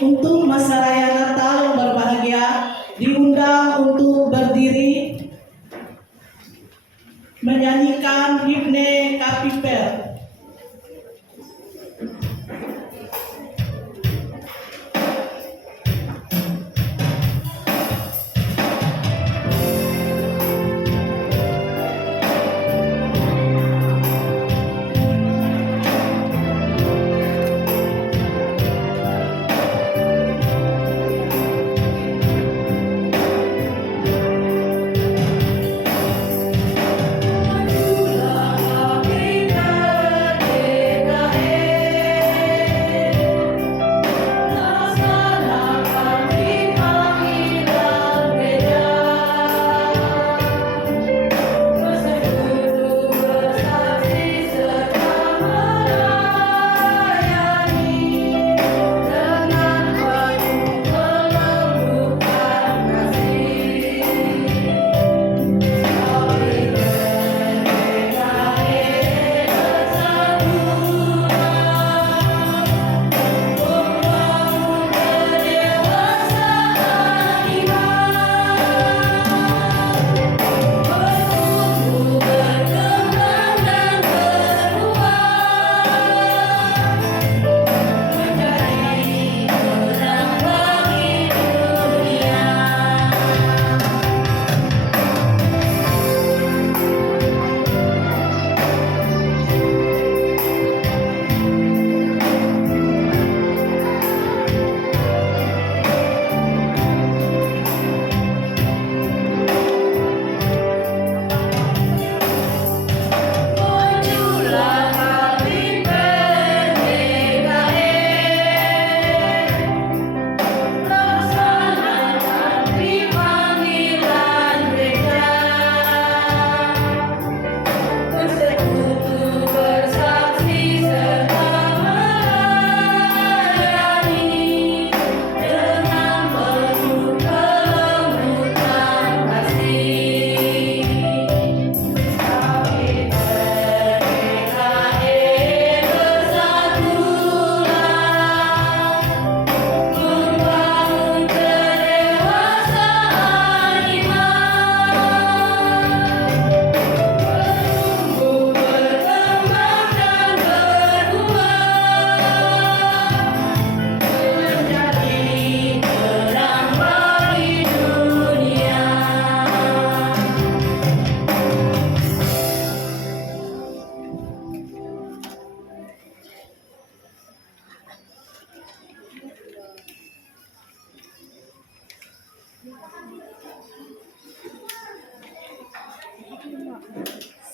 Untuk masa raya Natal yang berbahagia, diundang untuk berdiri menyanyikan himne Kapiper.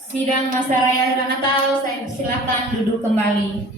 Sidang masa raya Natal, saya silakan duduk kembali.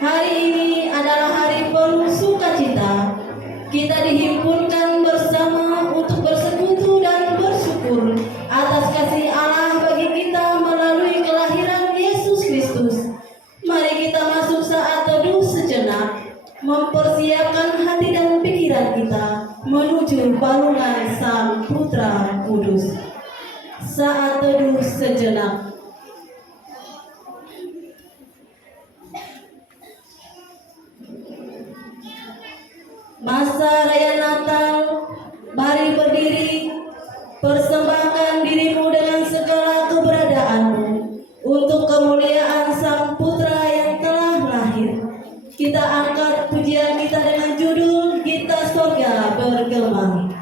Hari ini adalah hari penuh sukacita. Kita dihimpunkan bersama untuk bersekutu dan bersyukur atas kasih Allah bagi kita melalui kelahiran Yesus Kristus. Mari kita masuk saat teduh sejenak, mempersiapkan hati dan pikiran kita menuju balungan Sang Putra Kudus. Saat teduh sejenak. Masa raya Natal, mari berdiri, persembahkan dirimu dengan segala keberadaanmu untuk kemuliaan Sang Putra yang telah lahir. Kita angkat pujian kita dengan judul Gita Sorga Bergema.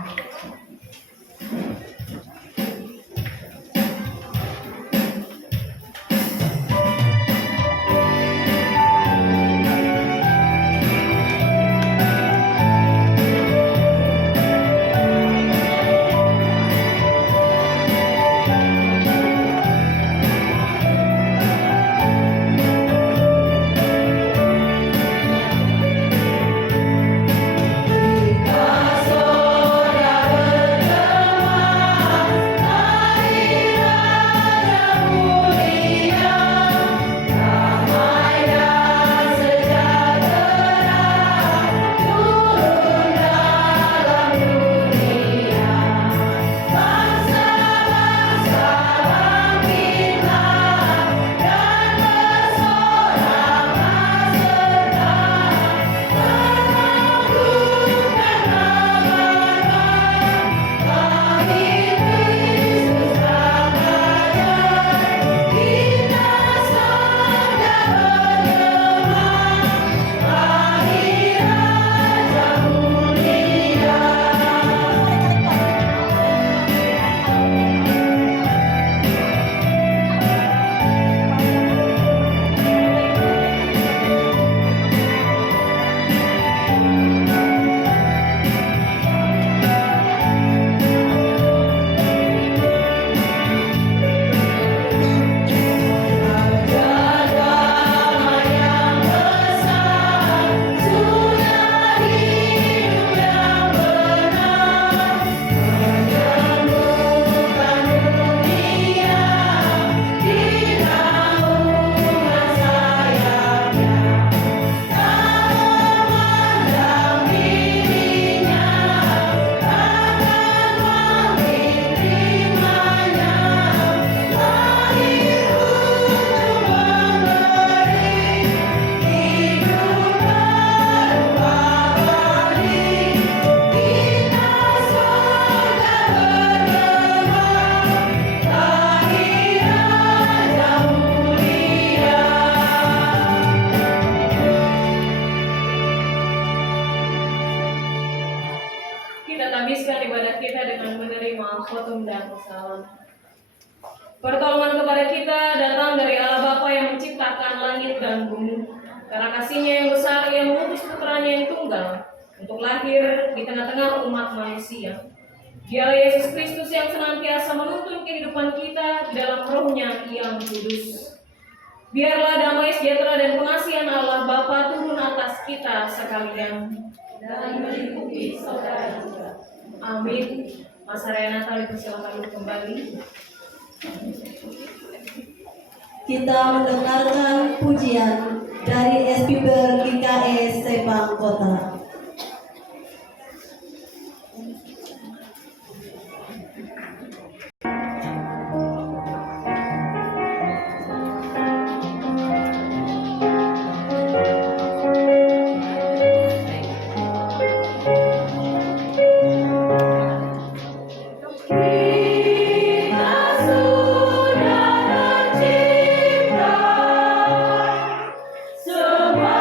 kita habiskan ibadah kita dengan menerima khotum dan salam. Pertolongan kepada kita datang dari Allah Bapa yang menciptakan langit dan bumi. Karena kasih-Nya yang besar, Ia mengutus putranya yang tunggal untuk lahir di tengah-tengah umat manusia. Dialah Yesus Kristus yang senantiasa menuntun kehidupan kita di dalam roh-Nya yang kudus. Biarlah damai sejahtera dan pengasihan Allah Bapa turun atas kita sekalian dan meliputi saudara juga. Amin. Mas Raya Natal dipersilakan untuk kembali. Kita mendengarkan pujian dari SPB GKS Sepang Kota. Semua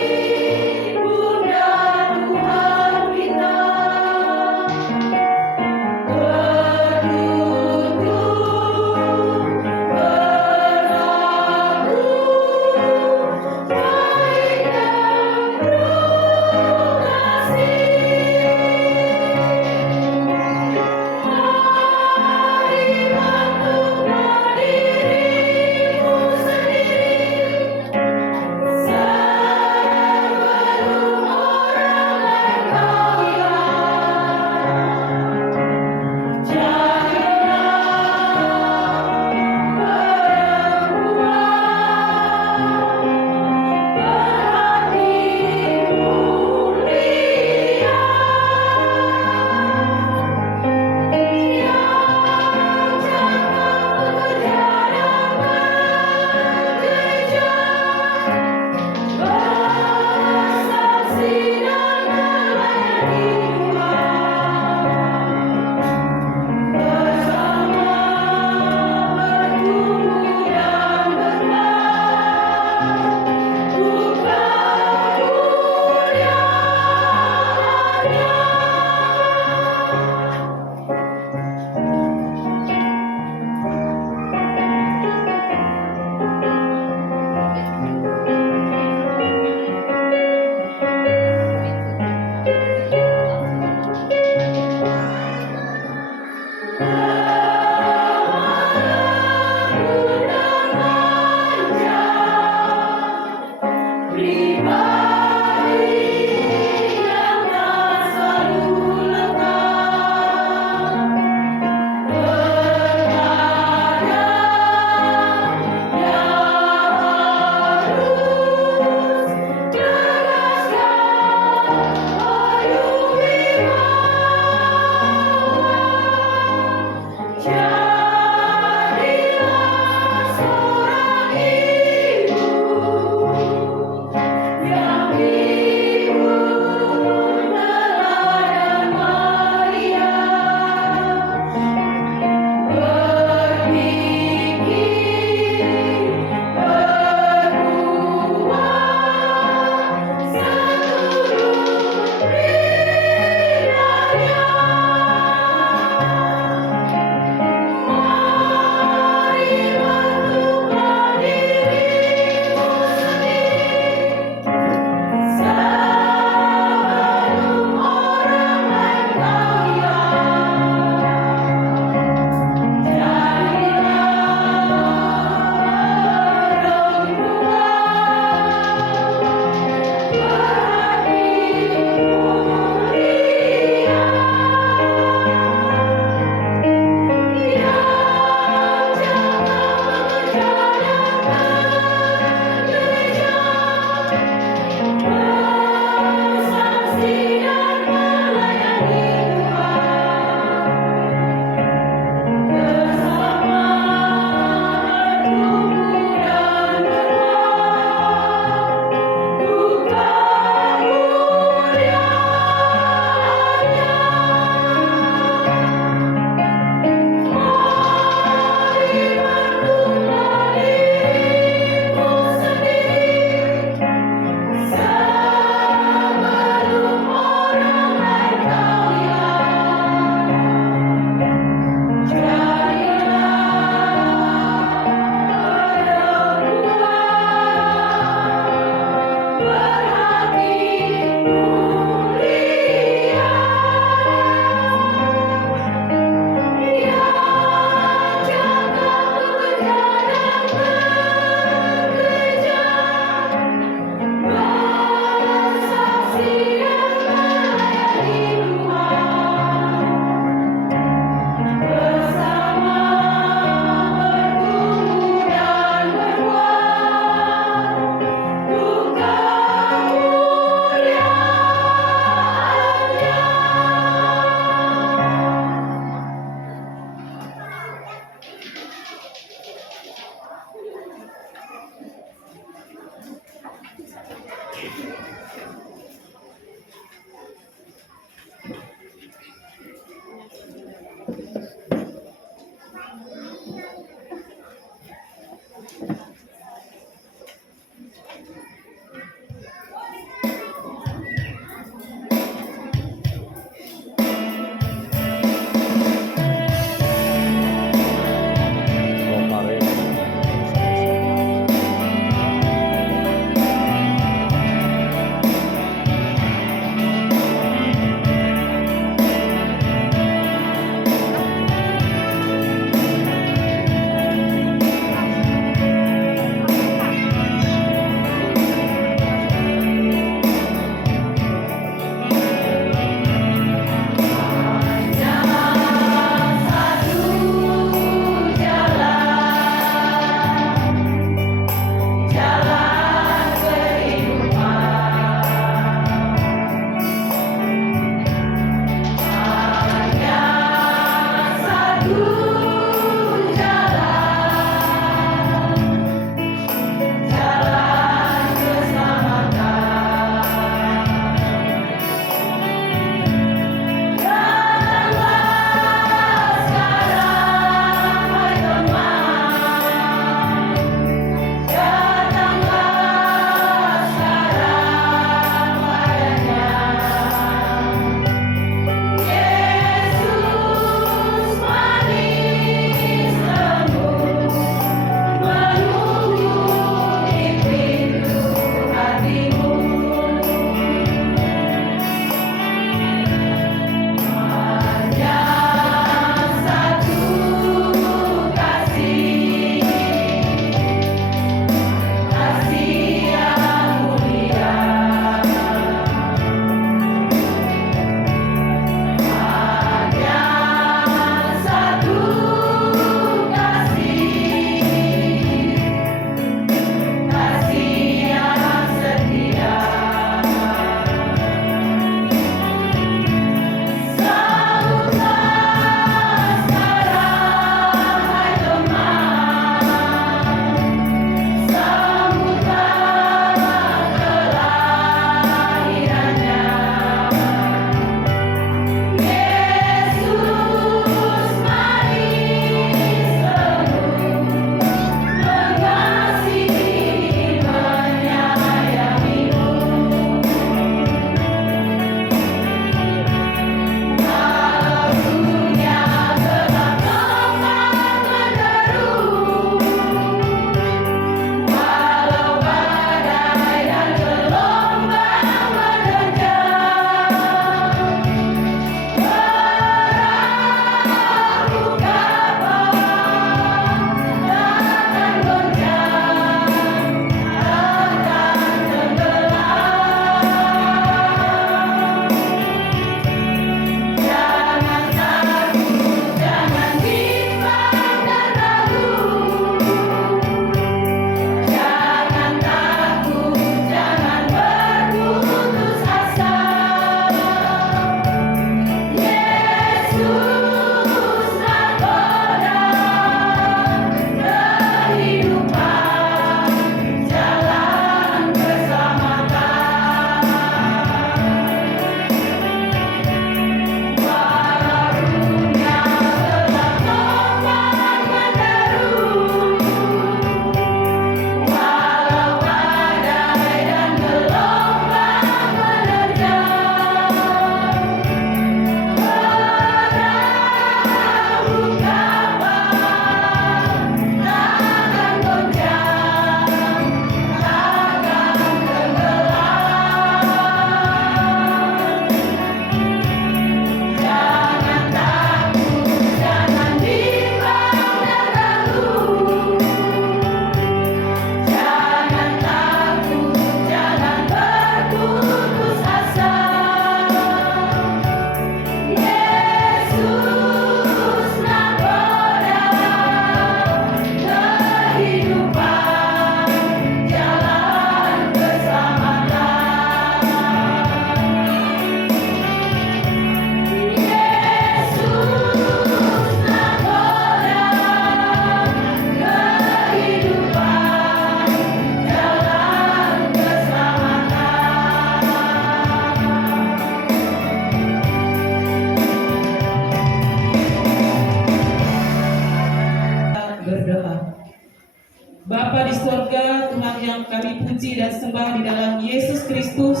Bapa di surga, Tuhan yang kami puji dan sembah di dalam Yesus Kristus,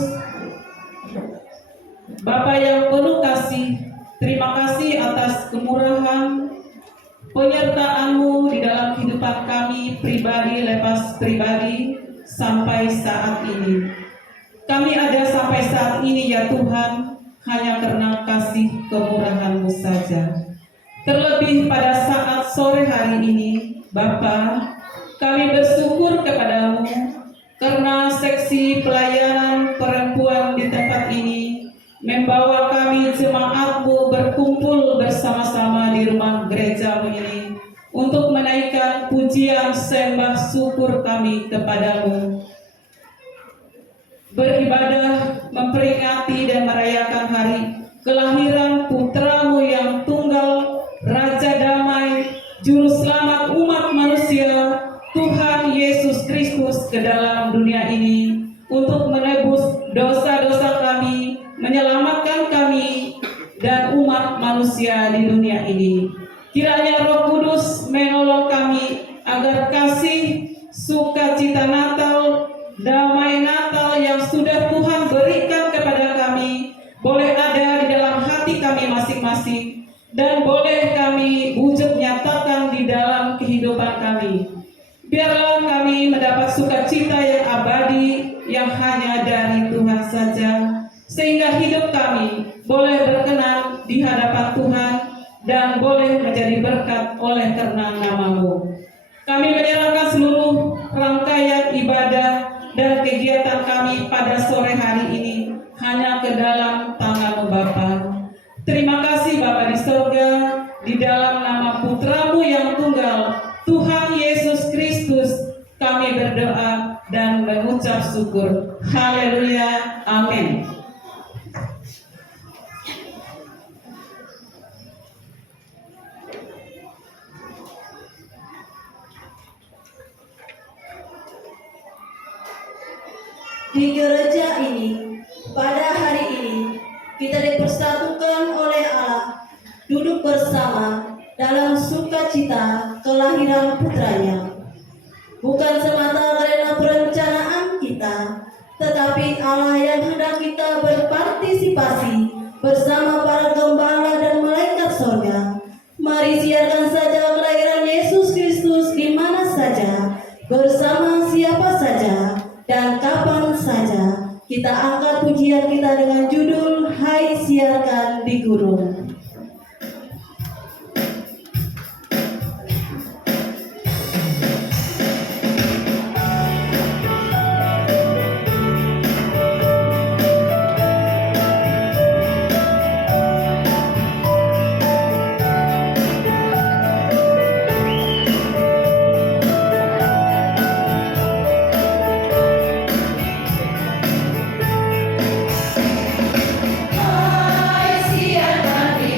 Bapa yang penuh kasih, terima kasih atas kemurahan penyertaan-Mu di dalam kehidupan kami pribadi lepas pribadi sampai saat ini. Kami ada sampai saat ini ya Tuhan, hanya karena kasih kemurahan-Mu saja. Terlebih pada saat sore hari ini, Bapa, kami bersyukur kepadamu karena seksi pelayanan perempuan di tempat ini membawa kami jemaat-Mu berkumpul bersama-sama di rumah gereja-Mu ini untuk menaikkan pujian sembah syukur kami kepadamu. Beribadah, memperingati dan merayakan hari kelahiran putra-Mu yang tunggal, Raja Damai, Juru Selamat umat manusia, Tuhan Yesus Kristus ke dalam dunia ini untuk menebus dosa-dosa kami, menyelamatkan kami dan umat manusia di dunia ini. Kiranya Roh Kudus menolong kami agar kasih, sukacita Natal, damai Natal yang sudah Tuhan berikan kepada kami boleh ada di dalam hati kami masing-masing dan boleh kami wujud nyatakan di dalam kehidupan kami. Biarlah kami mendapat sukacita yang abadi yang hanya dari Tuhan saja, sehingga hidup kami boleh berkenan di hadapan Tuhan dan boleh menjadi berkat oleh karena nama-Mu. Kami menyerahkan seluruh rangkaian ibadah dan kegiatan kami pada sore hari ini hanya ke dalam tangan-Mu Bapa. Terima kasih Bapa di surga, di dalam nama Putra-Mu yang tunggal, Tuhan Yesus Kristus, kami berdoa dan mengucap syukur. Haleluya, amin. Di gereja ini, pada hari ini, kita dipersatukan oleh Allah, duduk bersama dalam sukacita kelahiran putranya. Bukan semata karena perencanaan kita, tetapi Allah yang hendak kita berpartisipasi bersama para gembala dan malaikat sorga. Mari siarkan saja kelahiran Yesus Kristus di mana saja, bersama siapa saja, dan kapan saja. Kita angkat pujian kita dengan judul Hai Siarkan di Gunung. Hai siarkan di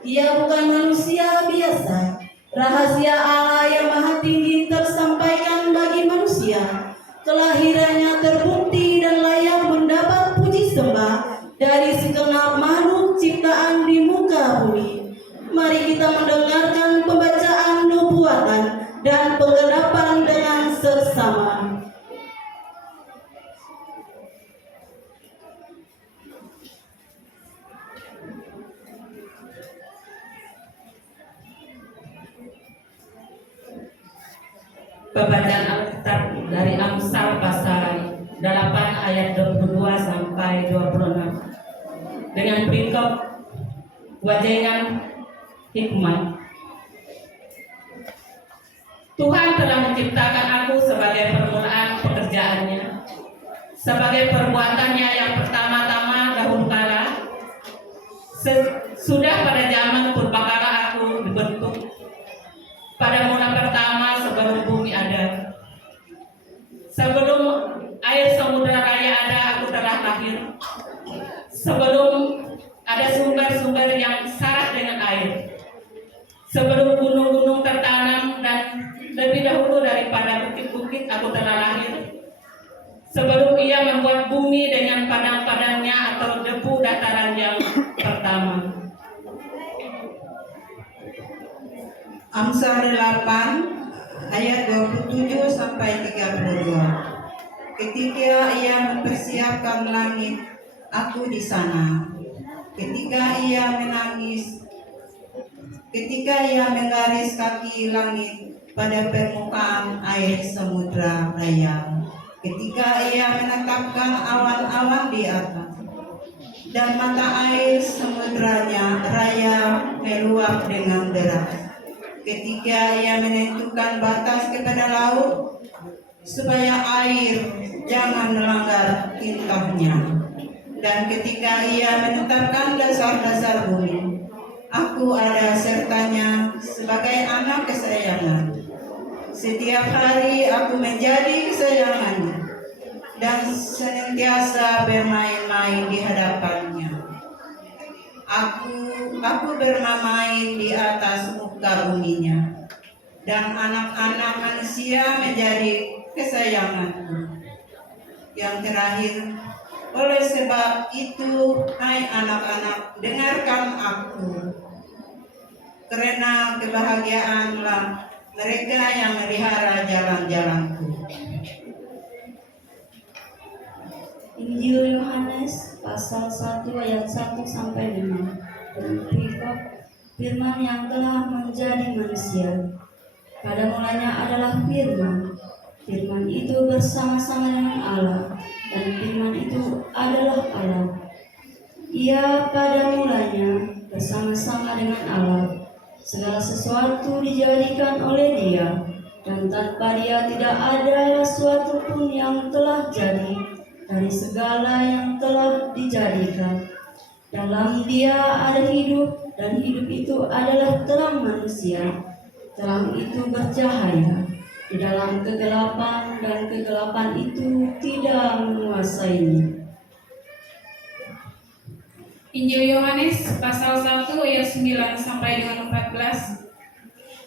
Ia bukan manusia biasa. Rahasia Allah yang maha tinggi tersampaikan bagi manusia. Kelahirannya terbukti dan layak mendapat puji sembah dari segenap makhluk ciptaan di muka bumi. Mari kita mendengarkan pembacaan nubuatan dan penggenapan dengan seksama. Pembacaan Alkitab dari Amsal pasal 8 ayat 22 sampai 26 dengan berikut wajangan hikmat. Tuhan telah menciptakan aku sebagai permulaan pekerjaannya, sebagai perbuatannya yang pertama-tama dahulu kala. Sudah pada zaman purbakala aku dibentuk, pada mula pertama sebelum bumi ada. Sebelum air samudera raya ada, aku telah lahir. Sebelum ada sumber-sumber yang syarat dengan air. Sebelum gunung-gunung tertanam dan lebih dahulu daripada bukit-bukit aku telah lahir. Sebelum ia membuat bumi dengan padang-padangnya atau debu dataran yang pertama. Amsal 8 ayat 27 sampai 32. Ketika ia mempersiapkan langit, aku di sana. Ketika ia menggaris kaki langit pada permukaan air samudra raya. Ketika ia menetapkan awan-awan di atas, dan mata air samudranya raya meluap dengan deras. Ketika ia menentukan batas kepada laut, supaya air jangan melanggar tintahnya. Dan ketika ia menetapkan dasar-dasar bumi, aku ada sertanya sebagai anak kesayangan. Setiap hari aku menjadi kesayangannya, dan senantiasa bermain-main di hadapannya. Aku bermain di atas muka buminya, dan anak-anak manusia menjadi kesayanganku. Yang terakhir, oleh sebab itu, hai anak-anak, dengarkan aku. Karena kebahagiaanlah mereka yang melihara jalan-jalanku. Injil Yohanes pasal 1 ayat 1 sampai 5. Berikut firman yang telah menjadi manusia. Pada mulanya adalah firman. Firman itu bersama-sama dengan Allah, dan firman itu adalah Allah. Ia pada mulanya bersama-sama dengan Allah. Segala sesuatu dijadikan oleh Dia, dan tanpa Dia tidak ada sesuatu pun yang telah jadi dari segala yang telah dijadikan. Dalam Dia ada hidup, dan hidup itu adalah terang manusia. Terang itu bercahaya di dalam kegelapan, dan kegelapan itu tidak menguasainya. Injil Yohanes pasal 1 ayat 9 sampai dengan 14.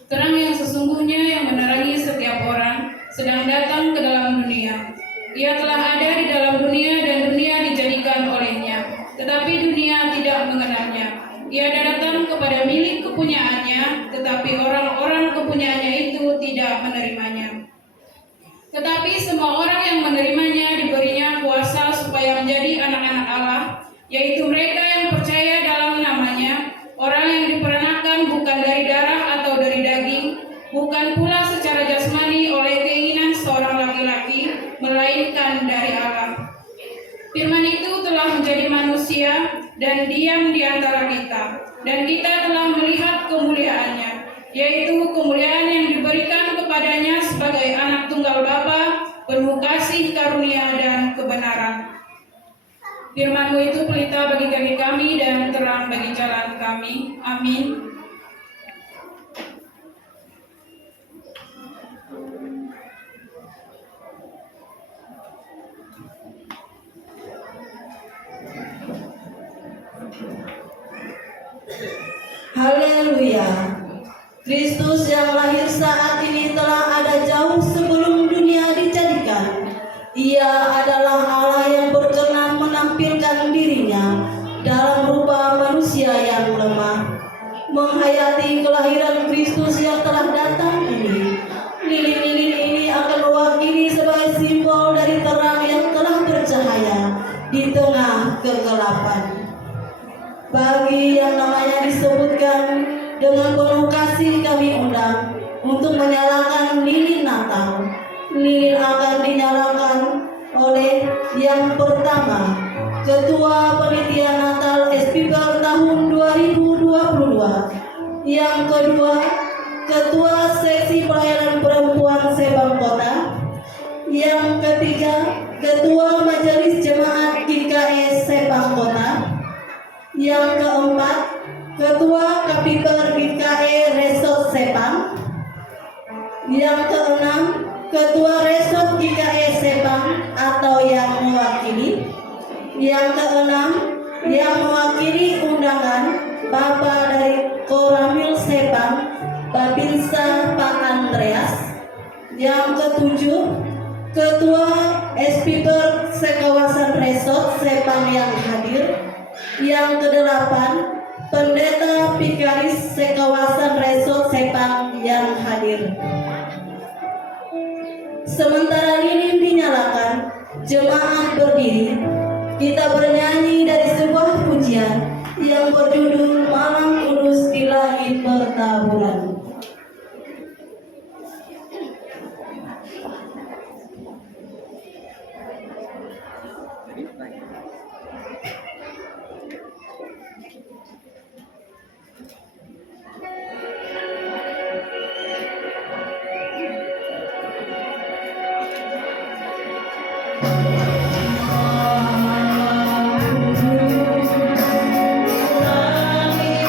Terang yang sesungguhnya yang menerangi setiap orang sedang datang ke dalam dunia. Ia telah ada di dalam dunia dan dunia dijadikan olehnya, tetapi dunia tidak mengenalnya. Ia datang kepada milik kepunyaannya, tetapi orang-orang kepunyaannya itu tidak menerimanya. Tetapi semua orang yang menerimanya diberinya kuasa supaya menjadi anak-anak Allah, yaitu mereka yang percaya dalam namanya, orang yang diperanakan bukan dari darah atau dari daging, bukan pula secara jasmani oleh keinginan seorang laki-laki, melainkan dari Allah. Firman itu telah menjadi manusia dan diam di antara kita, dan kita telah melihat kemuliaannya, yaitu kemuliaan yang diberikan kepadanya sebagai anak tunggal Bapa, penuh kasih, karunia, dan kebenaran. Firman-Mu itu pelita bagi kaki kami dan terang bagi jalan kami. Amin. Haleluya. Kristus yang lahir saat ini telah ada jauh sebelum dunia dijadikan. Ia adalah Allah yang berkenan menampilkan dirinya dalam rupa manusia yang lemah. Menghayati kelahiran Kristus yang telah datang ini, lilin-lilin ini akan mewakili sebagai simbol dari terang yang telah bercahaya di tengah kegelapan. Bagi yang namanya disebutkan, dengan penuh kasih kami undang untuk menyalakan lilin Natal. Lilin akan dinyalakan oleh yang pertama, Ketua Panitia Natal SPIPER tahun 2022. Yang kedua, Ketua Seksi Pelayanan Perempuan Sebang Kota. Yang ketiga, Ketua Majelis Jemaat GKE Sebang Kota. Yang keempat, Ketua KPIPER GKE Resort Sepang. Yang keenam, Ketua Resort GKE Sepang atau yang mewakili. Yang keenam, yang mewakili undangan Bapak dari Koramil Sepang, Babinsa Pak Andreas. Yang ketujuh, Ketua SPIPER Sekawasan Resort Sepang yang hadir. Yang kedelapan, Pendeta Pikaris Sekawasan Resort Sepang yang hadir. Sementara lilin dinyalakan, jemaat berdiri. Kita bernyanyi dari sebuah pujian yang berjudul Malam Kudus di Langit Bertaburan. Langit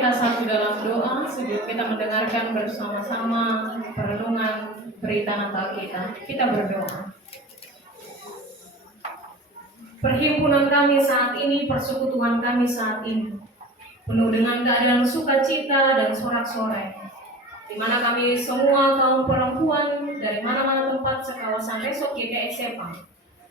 kita satu dalam doa sebelum kita mendengarkan bersama-sama perenungan berita Natal kita. Kita berdoa. Perhimpunan kami saat ini, persekutuan kami saat ini, penuh dengan keadaan sukacita dan sorak-sorai, di mana kami semua kaum perempuan dari mana-mana tempat sekawasan Resort GKI Sepang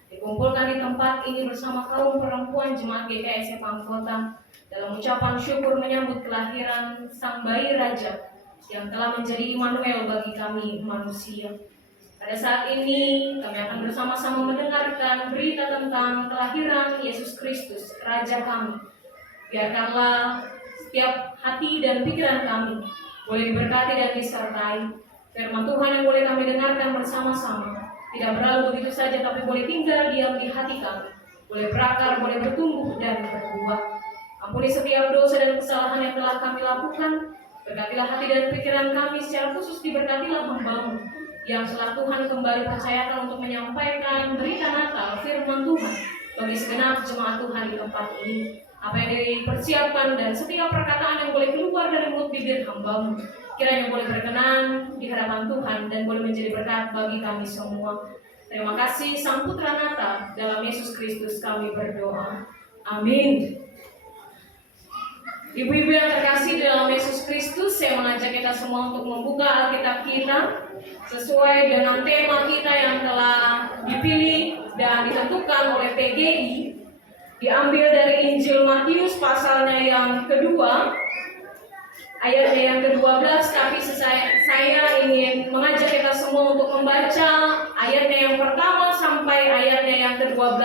dikumpulkan di tempat ini bersama kaum perempuan Jemaat GKI Sepang Kota dalam ucapan syukur menyambut kelahiran Sang Bayi Raja yang telah menjadi Immanuel bagi kami manusia. Pada saat ini kami akan bersama-sama mendengarkan berita tentang kelahiran Yesus Kristus, Raja kami. Biarkanlah setiap hati dan pikiran kami boleh diberkati dan disertai. Firman Tuhan yang boleh kami dengarkan bersama-sama tidak berlalu begitu saja, tapi boleh tinggal diam di hati kami, boleh berakar, boleh bertumbuh dan berbuah. Ampuni setiap dosa dan kesalahan yang telah kami lakukan. Berkatilah hati dan pikiran kami, secara khusus diberkatilah hamba-Mu yang telah Tuhan kembali percayakan untuk menyampaikan berita Natal firman Tuhan bagi segenap jemaat Tuhan di tempat ini. Apa yang dipersiapkan dan setiap perkataan yang boleh keluar dari mulut bibir hamba-Mu kiranya boleh berkenan di hadapan Tuhan dan boleh menjadi berkat bagi kami semua. Terima kasih Sang Putra Natal, dalam Yesus Kristus kami berdoa. Amin. Ibu-ibu yang terkasih dalam Yesus Kristus, saya mengajak kita semua untuk membuka Alkitab kita sesuai dengan tema kita yang telah dipilih dan ditentukan oleh PGI, diambil dari Injil Matius pasalnya yang kedua, ayatnya yang ke-12, tapi saya ingin mengajak kita semua untuk membaca ayatnya yang pertama sampai ayatnya yang ke-12.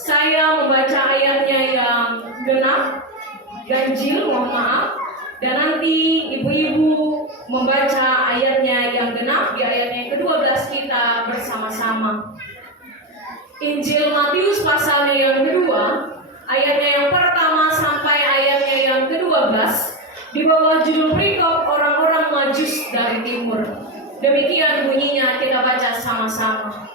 Saya membaca ayatnya yang genap, ganjil, mohon maaf, dan nanti ibu-ibu membaca ayatnya yang genap di ayatnya yang ke-12 kita bersama-sama. Injil Matius pasalnya yang kedua, ayatnya yang pertama sampai ayatnya yang ke-12, di bawah judul perikop orang-orang Majus dari timur. Demikian bunyinya, kita baca sama-sama.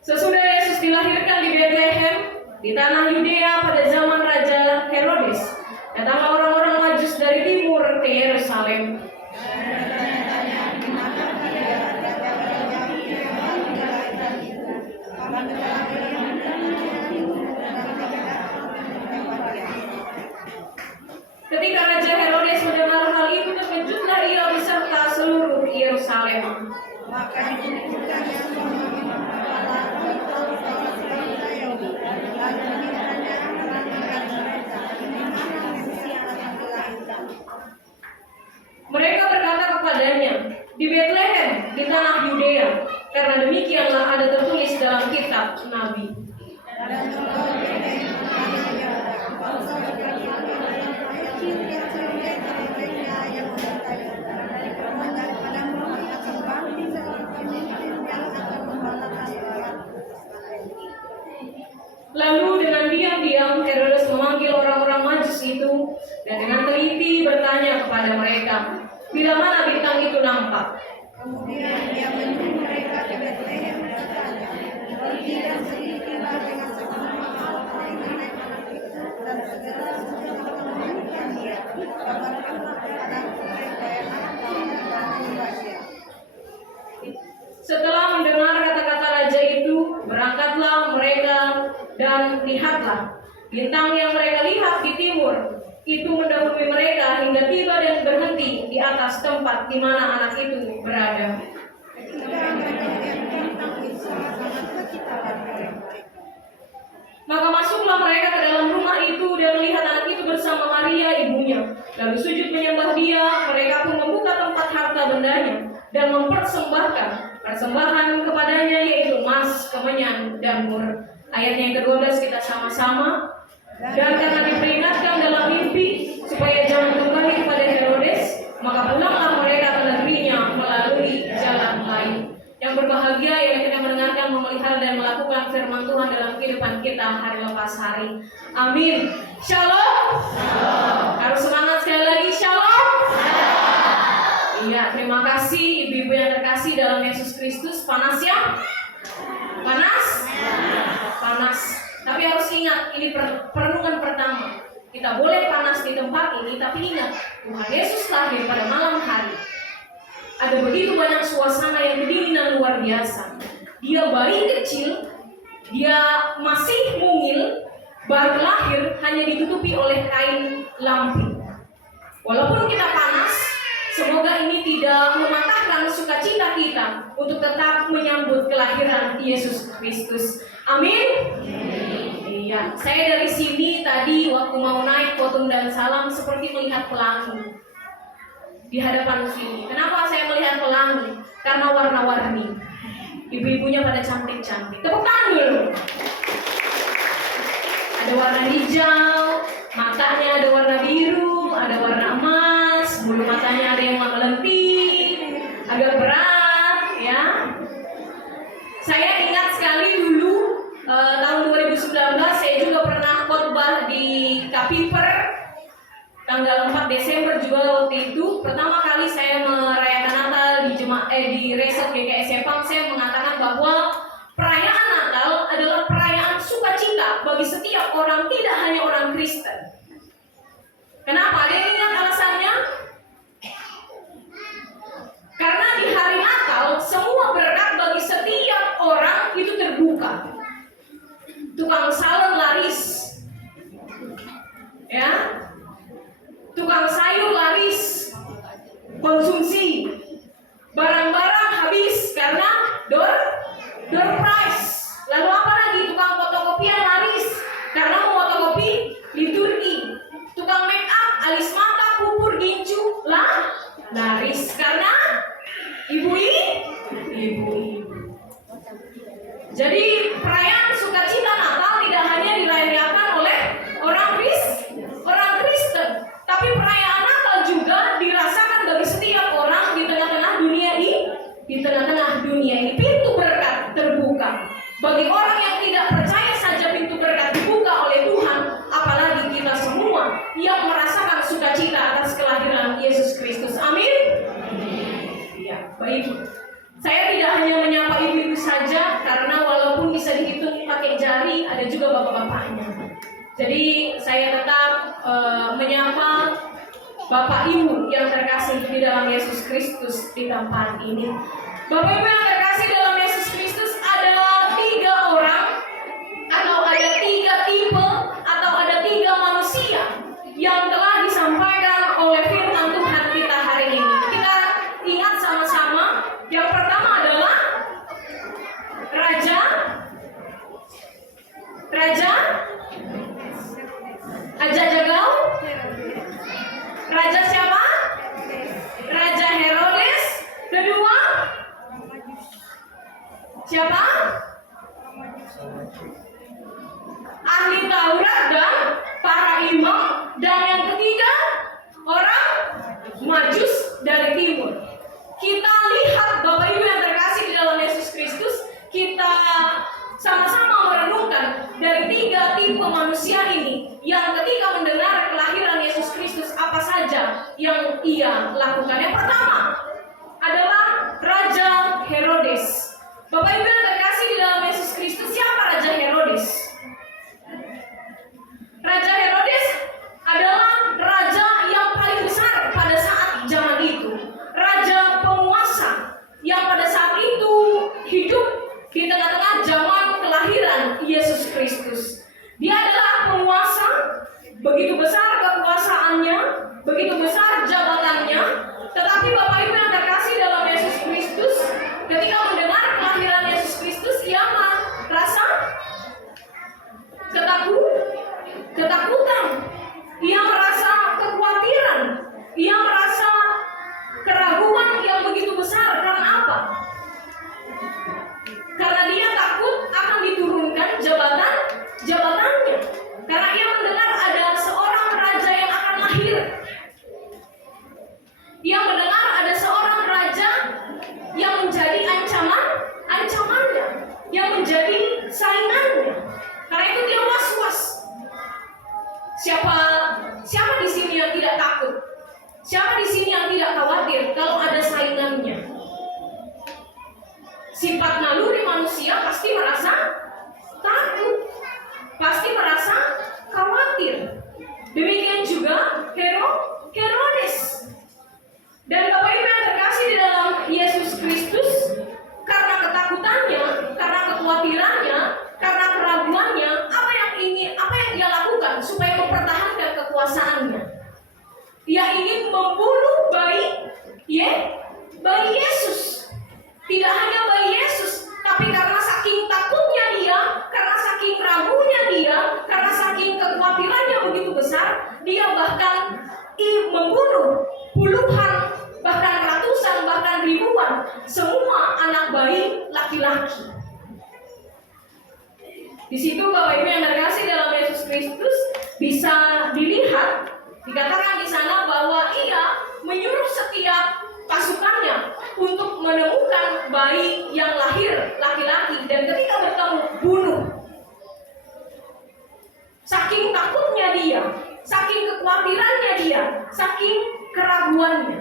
Sesudah Yesus dilahirkan di Bethlehem, di tanah Yudea pada zaman Raja Herodes, datanglah orang-orang Majus dari timur ke Yerusalem. Ketika Raja Herodes mendengar hal itu, terkejutlah ia beserta seluruh Yerusalem. Mereka berkata kepadanya, di Bethlehem, di tanah Yudea, karena demikianlah ada tertulis dalam kitab Nabi. Lalu dengan diam-diam Herodes memanggil orang-orang Majus itu dan dengan teliti bertanya kepada mereka, bila mana bintang itu nampak. Kemudian dia menyuruh mereka ke Bethlehem dan bertanya, pergi dan selidikilah dengan segenap hal mengenai anak itu dan segera sesudah menemukan dia, kabarkanlah kepada mereka yang ada dan Indonesia. Setelah mendengar kata-kata raja itu, berangkatlah mereka dan lihatlah, bintang yang mereka lihat di timur itu mendahului mereka hingga tiba dan berhenti di atas tempat di mana anak itu berada. Maka masuklah mereka ke dalam rumah itu dan melihat anak itu bersama Maria ibunya, lalu sujud menyembah dia. Mereka pun membuka tempat harta bendanya dan mempersembahkan persembahan kepadanya, yaitu emas, kemenyan, dan mur. Ayatnya yang ke-12 kita sama-sama. Dan karena diperingatkan dalam mimpi supaya jangan kembali kepada Herodes, maka pulanglah mereka ke negerinya melalui jalan lain. Yang berbahagia yang kita mendengarkan, memelihara dan melakukan firman Tuhan dalam kehidupan kita hari lepas hari. Amin. Shalom. Harus semangat sekali lagi. Shalom. Iya, terima kasih ibu-ibu yang terkasih dalam Yesus Kristus. Panas ya? Panas? Panas. Tapi harus ingat, ini perenungan pertama. Kita boleh panas di tempat ini, tapi ingat, Tuhan Yesus lahir pada malam hari. Ada begitu banyak suasana yang kedinginan luar biasa. Dia bayi kecil, dia masih mungil, baru lahir, hanya ditutupi oleh kain lampin. Walaupun kita panas, semoga ini tidak mematahkan sukacita kita untuk tetap menyambut kelahiran Yesus Kristus. Amin. Iya, saya dari sini tadi waktu mau naik potong dan salam seperti melihat pelangi di hadapan sini. Kenapa saya melihat pelangi? Karena warna-warni. Ibu-ibunya pada cantik-cantik. Tepuk tangan dulu. Ada warna hijau, matanya ada warna biru, ada warna emas, bulu matanya ada yang melenting, agak berat, ya. Saya ingat sekali dulu tahun 2019 saya juga pernah khotbah di Kapiper tanggal 4 Desember juga waktu itu. Pertama kali saya merayakan Natal di Resort GKS Sepang, saya mengatakan bahwa perayaan Natal adalah perayaan sukacita bagi setiap orang, tidak hanya orang Kristen. Kenapa? Ada yang ingat alasannya? Karena di hari Natal semua berkat bagi setiap orang itu terbuka. Tukang salon laris, ya, tukang sayur laris, konsumsi, barang-barang habis karena door prize. Lalu apa lagi? Tukang fotokopian laris karena mau fotokopi liturgi. Tukang make up, alis mata, pupur, gincu laris karena ibu-ibu. Jadi perayaan sukacita Natal tidak hanya dirayakan oleh orang Kristen, tapi perayaan Natal juga dirasakan bagi setiap orang di tengah-tengah dunia ini. Di tengah-tengah dunia ini pintu berkat terbuka. Bagi orang yang tidak percaya saja pintu berkat dibuka oleh Tuhan, apalagi kita semua yang merasakan sukacita atas kelahiran Yesus Kristus. Amin. Ya, baik. Saya tidak hanya menyapa ibu-ibu saja, karena walaupun bisa dihitung pakai jari, ada juga bapak-bapaknya. Jadi saya tetap menyapa Bapak Ibu yang terkasih di dalam Yesus Kristus di tempat ini. Bapak Ibu yang terkasih dalam Yesus Kristus, ada 3 orang, atau ada 3 tipe, atau ada 3 manusia yang telah disampaikan oleh firman Tuhan kita hari ini. Kita ingat sama-sama. Yang pertama adalah Raja Ajajagau. Raja siapa? Raja Herodes. Kedua siapa? Ahli Taurat dan para imam. Dan yang ketiga orang Majus dari timur. Kita lihat Bapak Ibu yang terkasih di dalam Yesus Kristus, kita sama-sama merenungkan dari 3 tipe manusia ini yang ketika mendengar kelahiran Yesus Kristus apa saja yang ia lakukan. Yang pertama adalah Raja Herodes. Bapak Ibu yang terkasih di dalam Yesus Kristus, siapa Raja Herodes? Raja Herodes adalah raja yang paling besar pada saat zaman itu. Raja penguasa yang pada saat itu hidup di tengah-tengah zaman kelahiran Yesus Kristus. Dia adalah penguasa, begitu besar kekuasaannya, begitu besar jabatannya. Tetapi Bapak Ibu yang terkasih dalam Yesus Kristus, ketika mendengar kelahiran Yesus Kristus, ia merasa ketakutan, ia merasa kekhawatiran, ia merasa keraguan yang begitu besar. Karena apa? Karena dia takut akan diturunkan jabatannya. Karena ia mendengar ada seorang raja yang akan lahir. Ia mendengar ada seorang raja yang menjadi ancamannya, yang menjadi saingannya. Karena itu dia was-was. Siapa di sini yang tidak takut? Siapa di sini yang tidak khawatir kalau ada saingannya? Sifat naluri manusia pasti merasa takut, pasti merasa khawatir. Demikian Dia ingin membunuh bayi Yesus. Tidak hanya bayi Yesus, tapi karena saking takutnya dia, karena saking ragunya dia, karena saking kekhawatirannya begitu besar, dia bahkan membunuh puluhan, bahkan ratusan, bahkan ribuan semua anak bayi laki-laki. Di situ Bapak Ibu yang terkasih dalam Yesus Kristus bisa dilihat, dikatakan di sana bahwa ia menyuruh setiap pasukannya untuk menemukan bayi yang lahir laki-laki dan ketika bertemu bunuh. Saking takutnya dia, saking kekhawatirannya dia, saking keraguannya.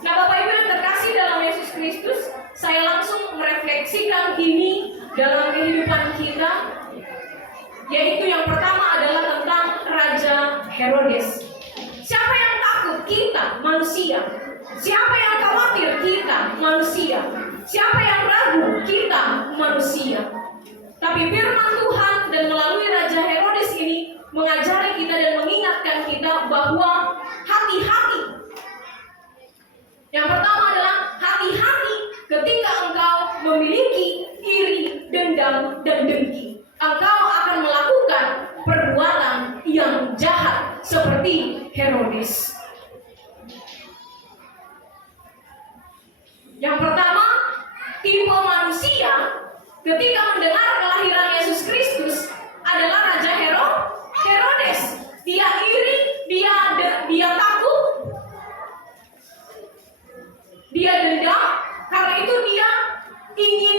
Nah Bapak Ibu yang terkasih dalam Yesus Kristus, saya langsung merefleksikan ini dalam kehidupan kita, yaitu yang pertama adalah tentang Raja Herodes. Siapa yang takut? Kita, manusia. Siapa yang khawatir? Kita, manusia. Siapa yang ragu? Kita, manusia. Tapi firman Tuhan dan melalui Raja Herodes ini mengajari kita dan mengingatkan kita bahwa hati-hati. Yang pertama adalah hati-hati ketika engkau memiliki iri, dendam, dan dengki. Engkau akan melakukan perbuatan yang jahat seperti Herodes. Yang pertama, tipe manusia ketika mendengar kelahiran Yesus Kristus adalah Raja Herodes. Dia iri, dia takut, dia dendam, karena itu dia ingin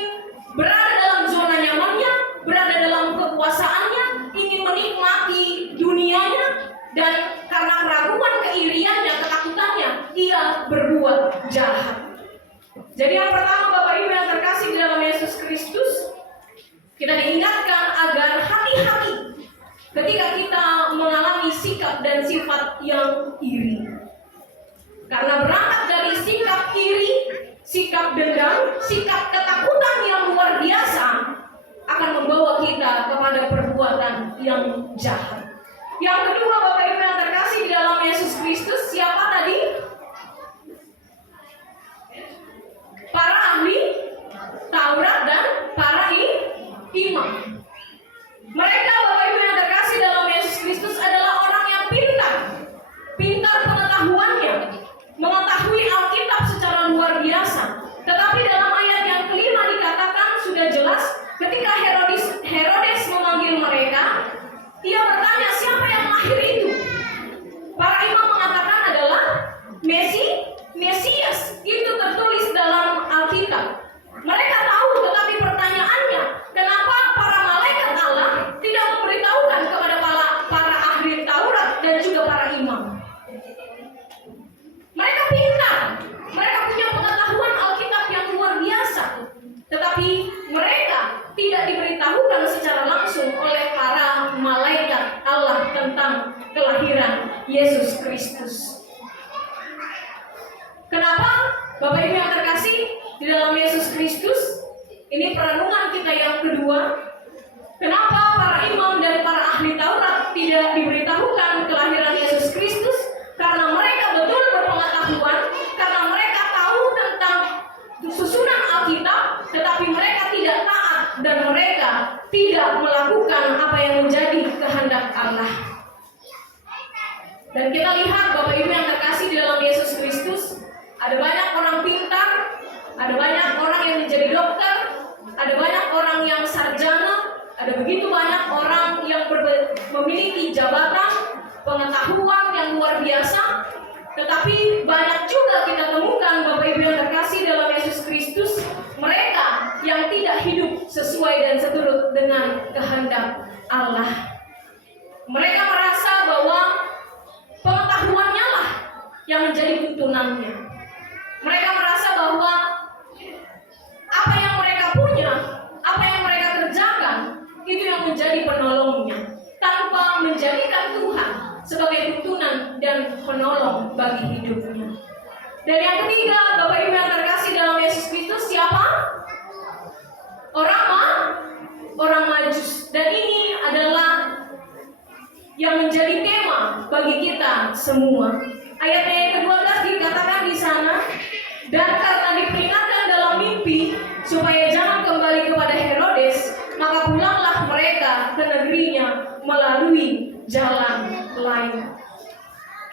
berada dalam zona nyamannya, berada dalam kekuasaannya, ingin menikmati dunianya, dan karena keraguan, keiriannya, ketakutannya, ia berbuat jahat. Jadi yang pertama Bapak Ibu yang terkasih di dalam Yesus Kristus, kita diingatkan agar hati-hati ketika kita mengalami sikap dan sifat yang iri. Karena berangkat dari sikap iri, sikap dendam, sikap ketakutan yang luar biasa akan membawa kita kepada perbuatan yang jahat. Yang kedua Bapak Ibu yang terkasih di dalam Yesus Kristus, siapa tadi? Para ahli Taurat dan para imam. Mereka Bapak Ibu yang terkasih dalam Yesus Kristus adalah orang yang pintar pengetahuannya, mengetahui Alkitab secara luar biasa. Tetapi dalam ayat yang kelima dikatakan sudah jelas ketika Herodes memanggil mereka, ia bertanya siapa yang lahir itu. Para imam mengatakan adalah Mesias. Itu tertulis dalam Alkitab. Mereka tahu, tetapi pertanyaannya, kenapa para malaikat Allah tidak memberitahukan kepada para ahli Taurat dan juga para imam? Mereka pintar, mereka punya pengetahuan Alkitab yang luar biasa, tetapi mereka tidak diberitahukan secara langsung oleh para malaikat Allah tentang kelahiran Yesus Kristus. Kenapa? Bapak Ibu yang terkasih di dalam Yesus Kristus, ini perenungan kita yang kedua. Kenapa para imam dan para ahli Taurat tidak diberitahukan kelahiran Yesus Kristus? Karena mereka betul berpengetahuan, karena mereka tahu tentang susunan Alkitab, tetapi mereka tidak taat dan mereka tidak melakukan apa yang menjadi kehendak Allah. Dan kita lihat Bapak Ibu yang terkasih di dalam Yesus Kristus, ada banyak orang pintar, ada banyak orang yang menjadi dokter, ada banyak orang yang sarjana, ada begitu banyak orang yang memiliki jabatan, pengetahuan yang luar biasa. Tetapi banyak juga kita temukan Bapak Ibu yang terkasih dalam Yesus Kristus, mereka yang tidak hidup sesuai dan seturut dengan kehendak Allah. Mereka merasa bahwa pengetahuannya lah yang menjadi tuntunannya. Mereka merasa bahwa apa yang mereka punya, apa yang mereka kerjakan, itu yang menjadi penolongnya, tanpa menjadikan Tuhan sebagai tuntunan dan penolong bagi hidupnya. Dan yang ketiga, Bapak Ibu yang terkasih dalam Yesus Kristus, siapa? Orang Majus. Dan ini adalah yang menjadi tema bagi kita semua. Ayatnya yang ke-12 dikatakan di sana, dan karena diperingatkan dalam mimpi supaya jangan kembali kepada Herodes, maka pulanglah mereka ke negerinya melalui jalan lain.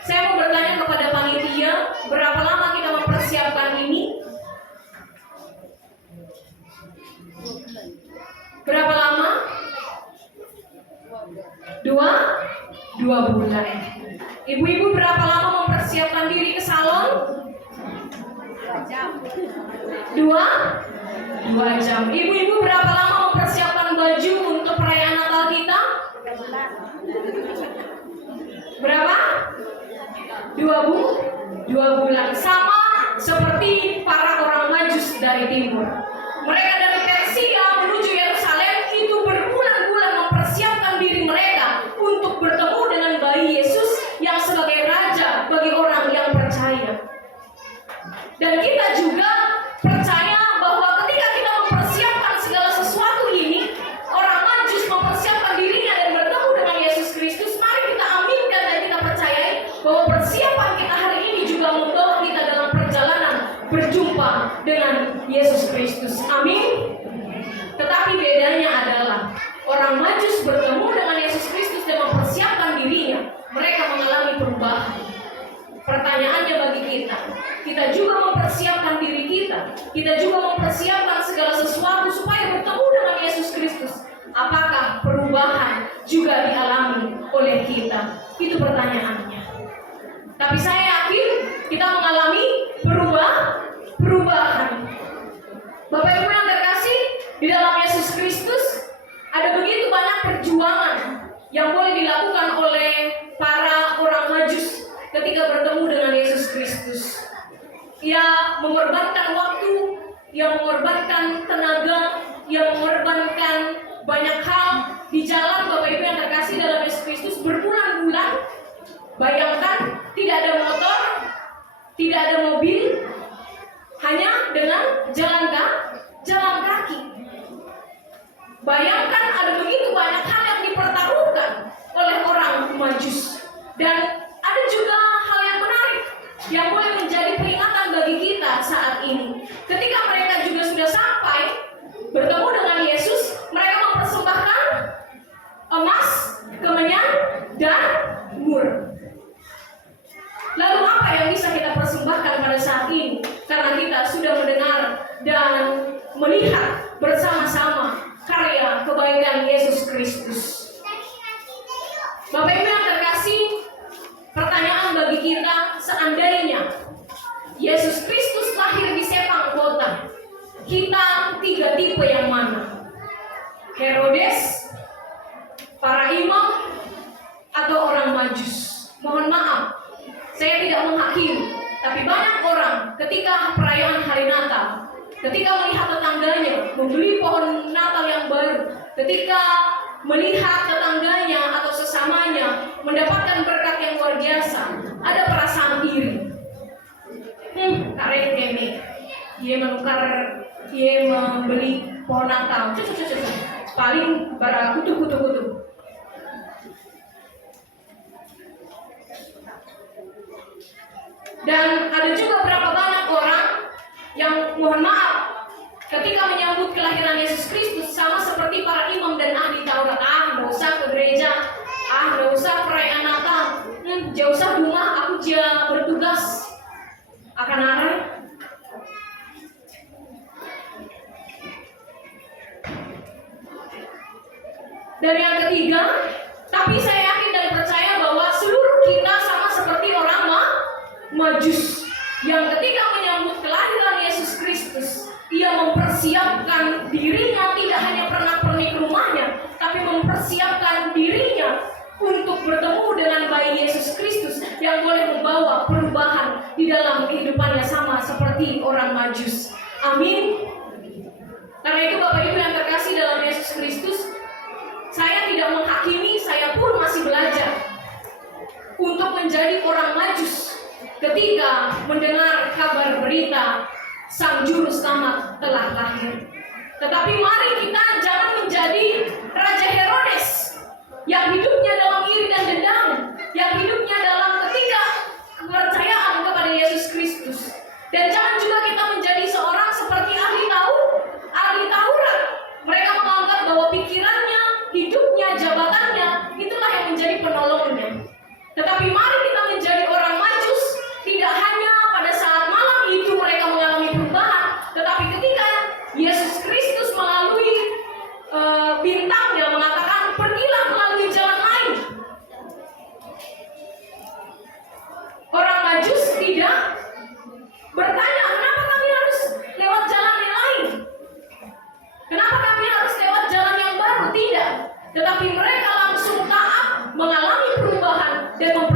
Saya mau bertanya kepada panitia, berapa lama kita mempersiapkan ini? Berapa lama? Dua bulan. Ibu-ibu berapa lama mempersiapkan diri ke salon? 2 jam. Ibu-ibu berapa lama mempersiapkan baju untuk perayaan Natal kita? Berapa? 2 bulan. Sama seperti para orang Majus dari timur. Mereka dari Persia menuju Yerusalem itu berbulan-bulan mempersiapkan diri mereka untuk bertemu dengan bayi Yesus yang sebagai raja bagi orang yang percaya. Dan kita juga percaya bahwa ketika kita mempersiapkan segala sesuatu ini, orang Majus mempersiapkan dirinya dan bertemu dengan Yesus Kristus. Mari kita aminkan dan kita percayai bahwa persiapan kita hari ini juga membawa kita dalam perjalanan berjumpa dengan Yesus Kristus. Amin. Tetapi bedanya adalah orang Majus bertemu dengan Yesus Kristus dan mempersiapkan dirinya, mereka mengalami perubahan. Pertanyaannya bagi kita juga mempersiapkan diri kita juga mempersiapkan segala sesuatu supaya bertemu dengan Yesus Kristus. Apakah perubahan juga dialami oleh kita? Itu pertanyaannya. Tapi saya yakin kita mengalami perubahan. Bapak Ibu yang terkasih, di dalam Yesus Kristus ada begitu banyak perjuangan yang boleh dilakukan oleh para orang Majus ketika bertemu dengan Yesus Kristus. Ia mengorbankan waktu, ia mengorbankan tenaga, ia mengorbankan banyak hal di jalan. Bapak Ibu yang terkasih dalam Yesus Kristus berbulan-bulan. Bayangkan, tidak ada motor, tidak ada mobil, hanya dengan jalan kaki. Bayangkan ada begitu banyak hal yang dipertaruhkan oleh orang Majus. Dan ada juga hal yang menarik yang boleh menjadi peringatan bagi kita saat ini. Ketika mereka juga sudah sampai bertemu dengan Yesus, mereka mempersembahkan emas, kemenyan, dan mur. Lalu apa yang bisa kita persembahkan pada saat ini? Karena kita sudah mendengar dan melihat bersama-sama karya kebaikan Yesus Kristus. Bapak Ibu yang terkasih, pertanyaan bagi kita, seandainya Yesus Kristus lahir di Sepang kota, kita 3 tipe yang mana? Herodes, para imam, atau orang Majus? Mohon maaf, saya tidak menghakimi, tapi banyak orang ketika perayaan hari Natal, ketika melihat tetangganya membeli pohon Natal yang baru, ketika melihat tetangganya atau sesamanya mendapatkan berkat yang luar biasa, ada perasaan iri. Karek kene, dia membeli pohon Natal, paling bara kutu. Dan ada juga berapa banyak orang yang mohon maaf ketika menyambut kelahiran Yesus Kristus sama seperti para imam dan ahli Taurat. Nggak usah ke gereja, nggak usah perayaan Natal, jauh usah rumah, aku dia bertugas akan arah. Dan yang ketiga, tapi saya yakin dan percaya bahwa seluruh kita sama seperti orang Majus yang ketika menyambut kelahiran Yesus Kristus, ia mempersiapkan dirinya tidak hanya pernak-pernik rumahnya, tapi mempersiapkan dirinya untuk bertemu dengan bayi Yesus Kristus yang boleh membawa perubahan di dalam kehidupannya sama seperti orang Majus. Amin. Karena itu Bapak Ibu yang terkasih dalam Yesus Kristus, saya tidak menghakimi, saya pun masih belajar untuk menjadi orang Majus ketika mendengar kabar berita Sang Juru Selamat telah lahir. Tetapi mari kita jangan menjadi Raja Herodes yang hidupnya dalam iri dan dendam, yang hidupnya dalam ketika kepercayaan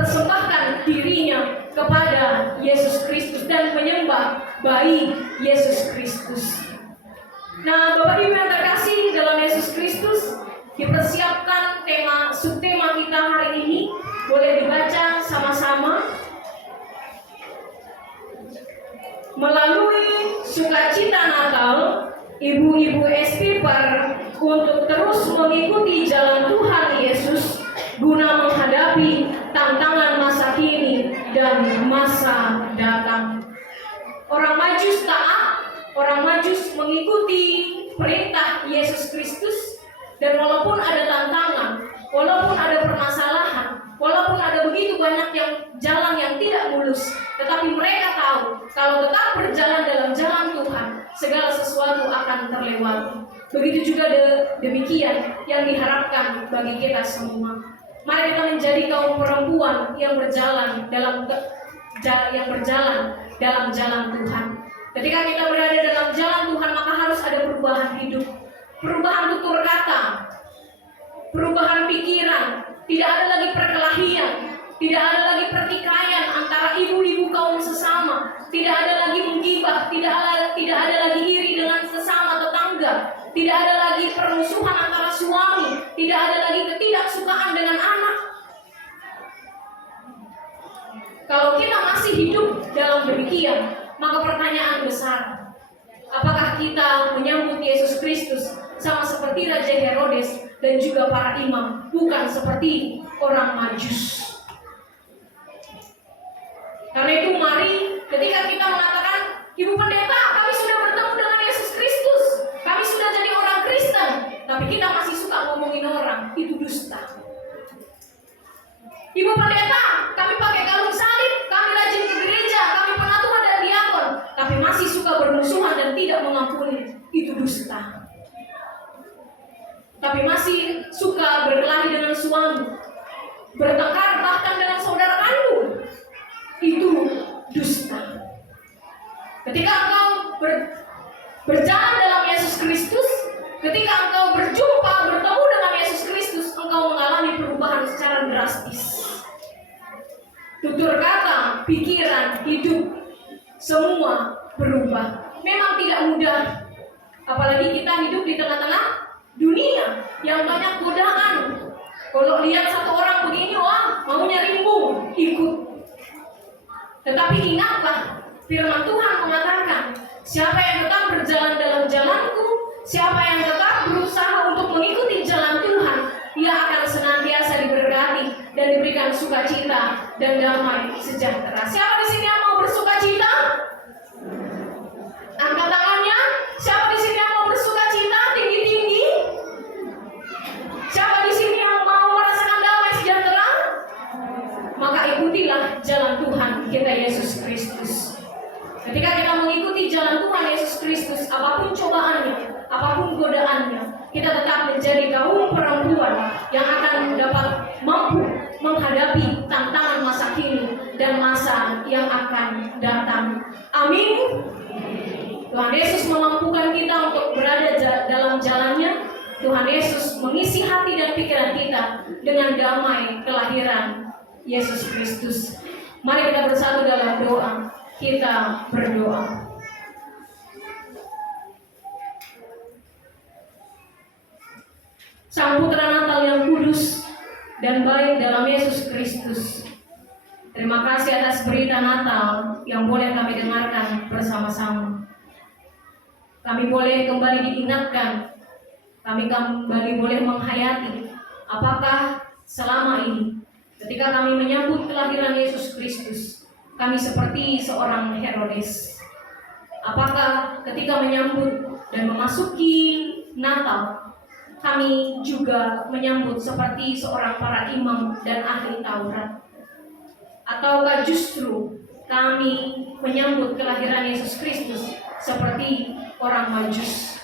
mempersembahkan dirinya kepada Yesus Kristus dan menyembah bayi Yesus Kristus. Nah, Bapak Ibu yang terkasih dalam Yesus Kristus, dipersiapkan subtema kita hari ini. Boleh dibaca sama-sama. Melalui sukacita Natal, ibu-ibu SPPR untuk terus mengikuti jalan Tuhan Yesus guna menghadapi tantangan masa kini dan masa datang. Orang Majus taat, orang Majus mengikuti perintah Yesus Kristus, dan walaupun ada tantangan, walaupun ada permasalahan, walaupun ada begitu banyak jalan yang tidak mulus, tetapi mereka tahu kalau tetap berjalan dalam jalan Tuhan, segala sesuatu akan terlewati. Begitu juga demikian yang diharapkan bagi kita semua. Mari kita menjadi kaum perempuan yang berjalan dalam jalan Tuhan. Ketika kita berada dalam jalan Tuhan, maka harus ada perubahan hidup, perubahan tutur kata, perubahan pikiran. Tidak ada lagi perkelahian, tidak ada lagi pertikaian antara ibu-ibu kaum sesama, tidak ada lagi menggibah, tidak ada lagi iri dengan sesama tetangga, tidak ada lagi permusuhan antara suami, tidak ada lagi ketidaksukaan dengan anak. Kalau kita masih hidup dalam demikian, maka pertanyaan besar, apakah kita menyambut Yesus Kristus sama seperti Raja Herodes dan juga para imam, bukan seperti orang Majus? Karena itu mari ketika kita mengatakan, Ibu Pendeta, kami sudah bertemu dengan Yesus Kristus, kami sudah jadi orang Kristen, tapi kita masih suka ngomongin orang, itu dusta. Ibu Pendeta, kami pakai kalung salib, kami rajin ke gereja, kami penatuan dan diakon, tapi masih suka bermusuhan dan tidak mengampuni, itu dusta. Tapi masih suka berkelahi dengan suami, bertengkar bahkan dengan saudara kandung, itu dusta. Ketika engkau berjalan dalam Yesus Kristus, ketika engkau berjumpa, bertemu dengan Yesus Kristus, engkau mengalami perubahan secara drastis. Tutur kata, pikiran, hidup, semua berubah. Memang tidak mudah, apalagi kita hidup di tengah-tengah dunia yang banyak godaan. Kalau lihat satu orang begini, wah maunya rimbung, ikut. Tetapi ingatlah, firman Tuhan mengatakan, siapa yang tetap berjalan dalam jalanku, siapa yang tetap berusaha untuk mengikuti jalan Tuhan, ia akan senantiasa diberkati dan diberikan sukacita dan damai sejahtera. Siapa di sini yang mau bersukacita? Angkat tangannya. Siapa di sini yang mau bersukacita tinggi-tinggi? Siapa di sini yang mau merasakan damai sejahtera? Maka ikutilah jalan Tuhan kita Yesus Kristus. Ketika kita mengikuti jalan Tuhan Yesus Kristus, apapun cobaannya, apapun godaannya, kita tetap menjadi kaum perempuan yang akan dapat mampu menghadapi tantangan masa kini dan masa yang akan datang. Amin. Tuhan Yesus memampukan kita untuk berada dalam jalannya. Tuhan Yesus mengisi hati dan pikiran kita dengan damai kelahiran Yesus Kristus. Mari kita bersatu dalam doa. Kita berdoa. Sang Putra Natal yang kudus dan baik dalam Yesus Kristus, terima kasih atas berita Natal yang boleh kami dengarkan bersama-sama. Kami boleh kembali diingatkan, kami kembali boleh menghayati apakah selama ini ketika kami menyambut kelahiran Yesus Kristus, kami seperti seorang Herodes. Apakah ketika menyambut dan memasuki Natal, kami juga menyambut seperti seorang para imam dan ahli Taurat? Ataukah justru kami menyambut kelahiran Yesus Kristus seperti orang Majus?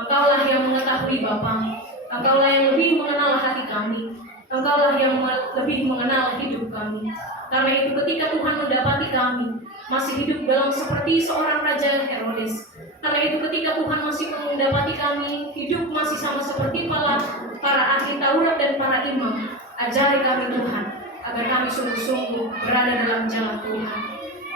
Engkaulah yang mengetahui Bapa, Engkaulah yang lebih mengenal hati kami, Engkaulah yang lebih mengenal hidup kami. Karena itu ketika Tuhan mendapati kami masih hidup dalam seperti seorang Raja Herodes, karena itu ketika Tuhan masih mendapati kami hidup masih sama seperti para ahli Taurat dan para imam, ajari kami Tuhan, agar kami sungguh-sungguh berada dalam jalan Tuhan.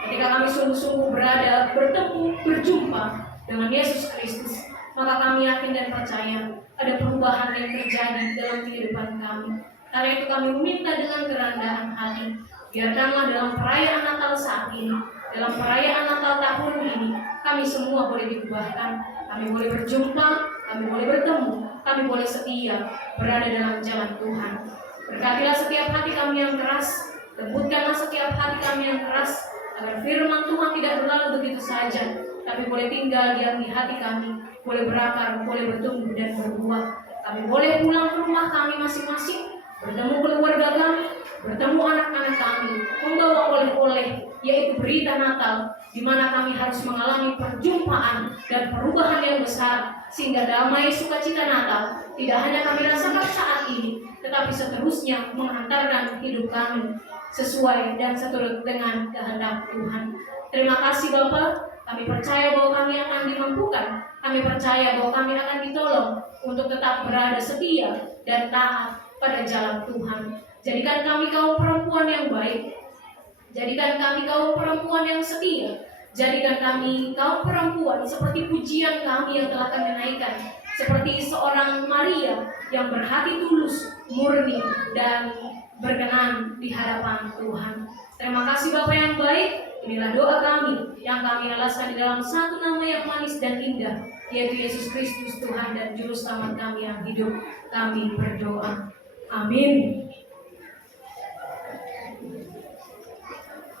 Ketika kami sungguh-sungguh berada, bertemu, berjumpa dengan Yesus Kristus, maka kami yakin dan percaya ada perubahan yang terjadi dalam kehidupan kami. Karena itu kami meminta dengan kerendahan hati, biarkanlah dalam perayaan Natal saat ini, dalam perayaan Natal tahun ini, kami semua boleh diubahkan, kami boleh berjumpa, kami boleh bertemu, kami boleh setia berada dalam jalan Tuhan. Berkatilah setiap hati kami yang keras, lembutkanlah setiap hati kami yang keras, agar firman Tuhan tidak berlalu begitu saja, tapi boleh tinggal diam di hati kami, boleh berakar, boleh bertumbuh dan berbuah. Kami boleh pulang ke rumah kami masing-masing, bertemu keluarga kami, bertemu anak-anak kami, membawa oleh-oleh, yaitu berita Natal, di mana kami harus mengalami perjumpaan dan perubahan yang besar, sehingga damai sukacita Natal tidak hanya kami rasakan saat ini, tetapi seterusnya menghantarkan hidup kami sesuai dan seturut dengan kehendak Tuhan. Terima kasih Bapa, kami percaya bahwa kami akan dimampukan, kami percaya bahwa kami akan ditolong untuk tetap berada setia dan taat pada jalan Tuhan. Jadikan kami kaum perempuan yang baik, jadikan kami kaum perempuan yang setia, jadikan kami kaum perempuan seperti pujian kami yang telah kami naikkan, seperti seorang Maria yang berhati tulus, murni, dan berkenan di hadapan Tuhan. Terima kasih Bapa yang baik. Inilah doa kami yang kami alaskan di dalam satu nama yang manis dan indah, yaitu Yesus Kristus Tuhan dan Juru Selamat kami yang hidup. Kami berdoa. Amin.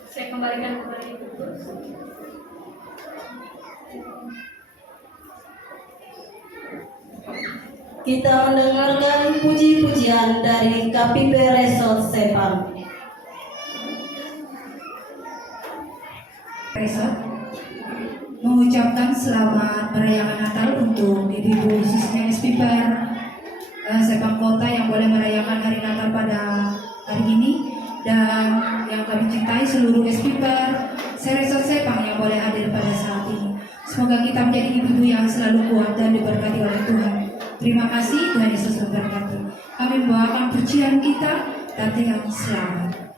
Saya kembalikan kepada Ibu. Kita mendengarkan puji-pujian dari KPP Resort Sepang. Resort mengucapkan selamat merayakan Natal untuk ibu-ibu khususnya SPPR Sepang Kota yang boleh merayakan hari Natal pada hari ini, dan yang kami cintai seluruh SPPR Resort Sepang yang boleh hadir pada saat ini. Semoga kita menjadi ibu-ibu yang selalu kuat dan diberkati oleh Tuhan. Terima kasih, Tuhan Yesus memberkati. Kami membawakan pujian kita dan dengan selamat.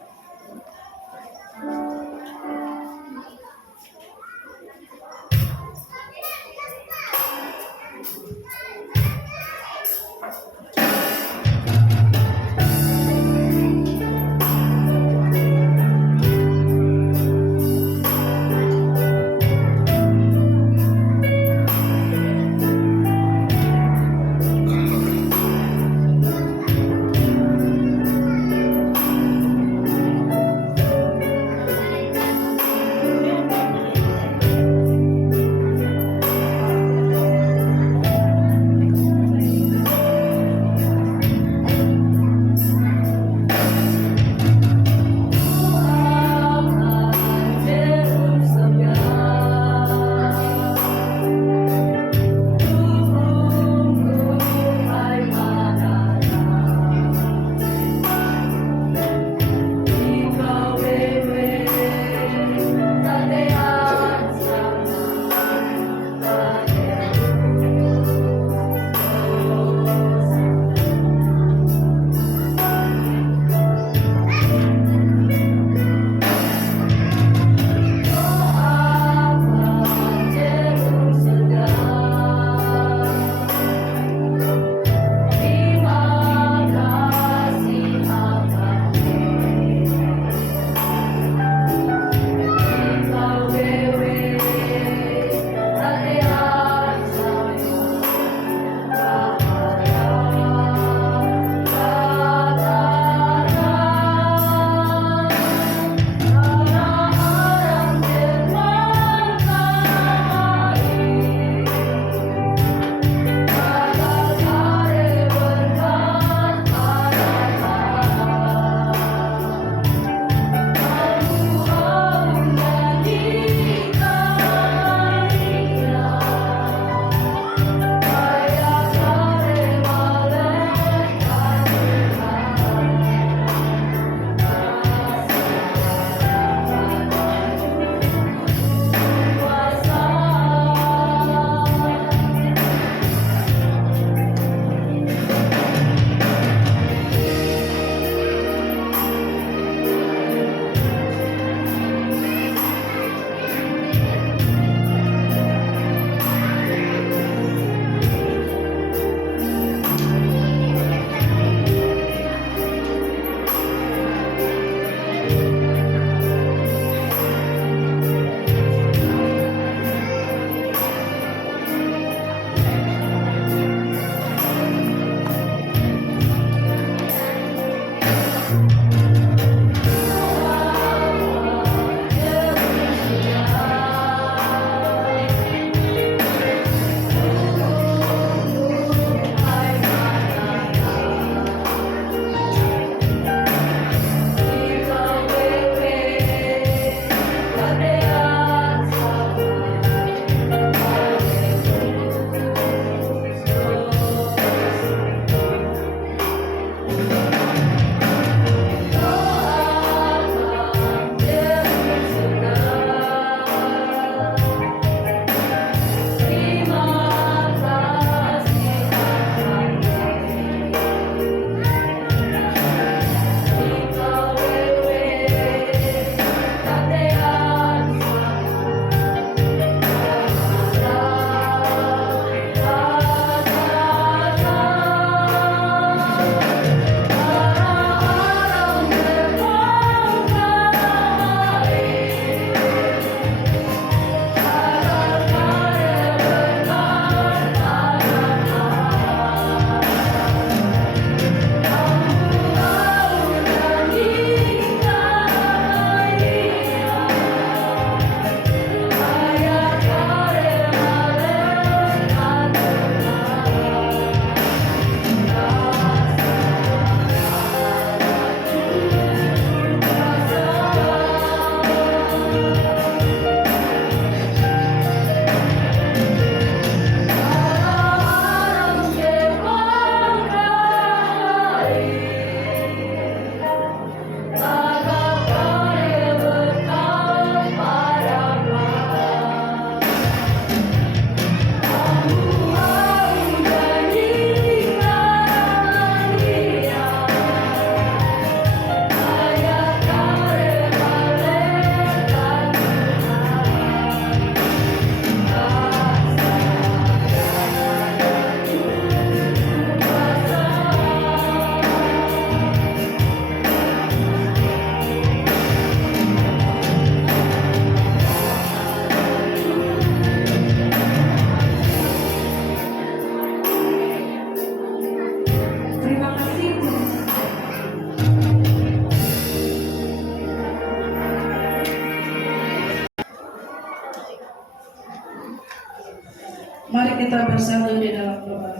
Mari kita bersatu di dalam doa.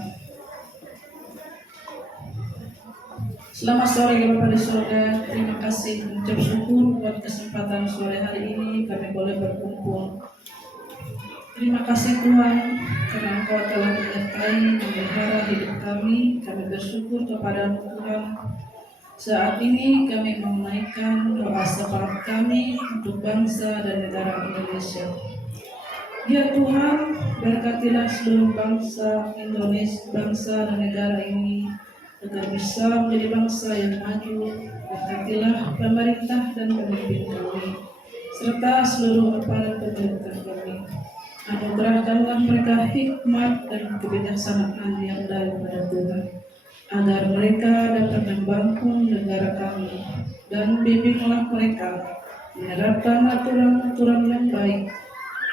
Selamat sore Bapa di surga. Terima kasih mengucap syukur buat kesempatan sore hari ini kami boleh berkumpul. Terima kasih Tuhan karena Engkau telah menyertai dan memelihara hidup kami. Kami bersyukur kepada-Mu Tuhan. Saat ini kami menaikkan doa syafaat kami untuk bangsa dan negara Indonesia. Ya Tuhan, berkatilah seluruh bangsa Indonesia, bangsa dan negara ini agar bisa menjadi bangsa yang maju. Berkatilah pemerintah dan pemimpin kami, serta seluruh aparat pemerintah kami. Anugerahkanlah mereka hikmat dan kebijaksanaan yang daripada Tuhan, agar mereka dapat membangun negara kami, dan bimbinglah mereka menerapkan aturan-aturan yang baik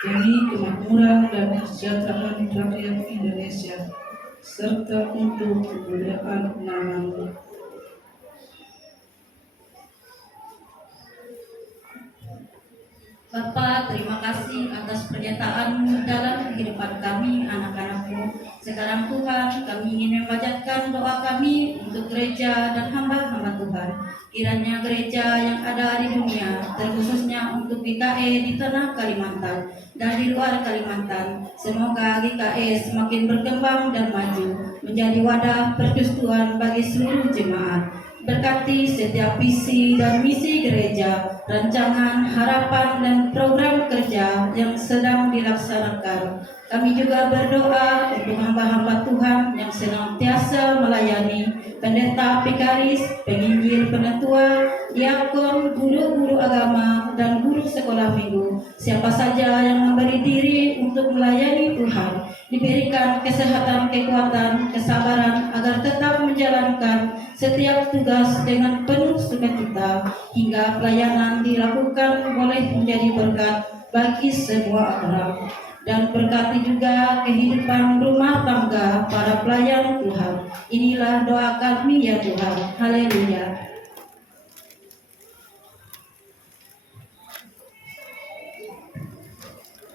demi kemakmuran dan kesejahteraan rakyat Indonesia, serta untuk kemuliaan nama-Mu. Bapa, terima kasih atas pernyataan-Mu dalam kehidupan kami, anak-anak-Mu. Sekarang Tuhan, kami ingin memanjatkan doa kami untuk gereja dan hamba-hamba Tuhan. Kiranya gereja yang ada di dunia, terkhususnya untuk GKE di tanah Kalimantan dan di luar Kalimantan, semoga GKE semakin berkembang dan maju, menjadi wadah persekutuan bagi seluruh jemaat. Berkati setiap visi dan misi gereja, rancangan, harapan, dan program kerja yang sedang dilaksanakan. Kami juga berdoa untuk hamba-hamba Tuhan yang senantiasa melayani, pendeta, vikaris, penginjil, penatua, diakon, guru-guru agama, dan guru sekolah minggu. Siapa saja yang memberi diri untuk melayani Tuhan, diberikan kesehatan, kekuatan, kesabaran agar tetap menjalankan setiap tugas dengan penuh sukacita, hingga pelayanan dilakukan boleh menjadi berkat bagi semua orang. Dan berkati juga kehidupan rumah tangga para pelayan Tuhan. Inilah doa kami ya Tuhan. Haleluya.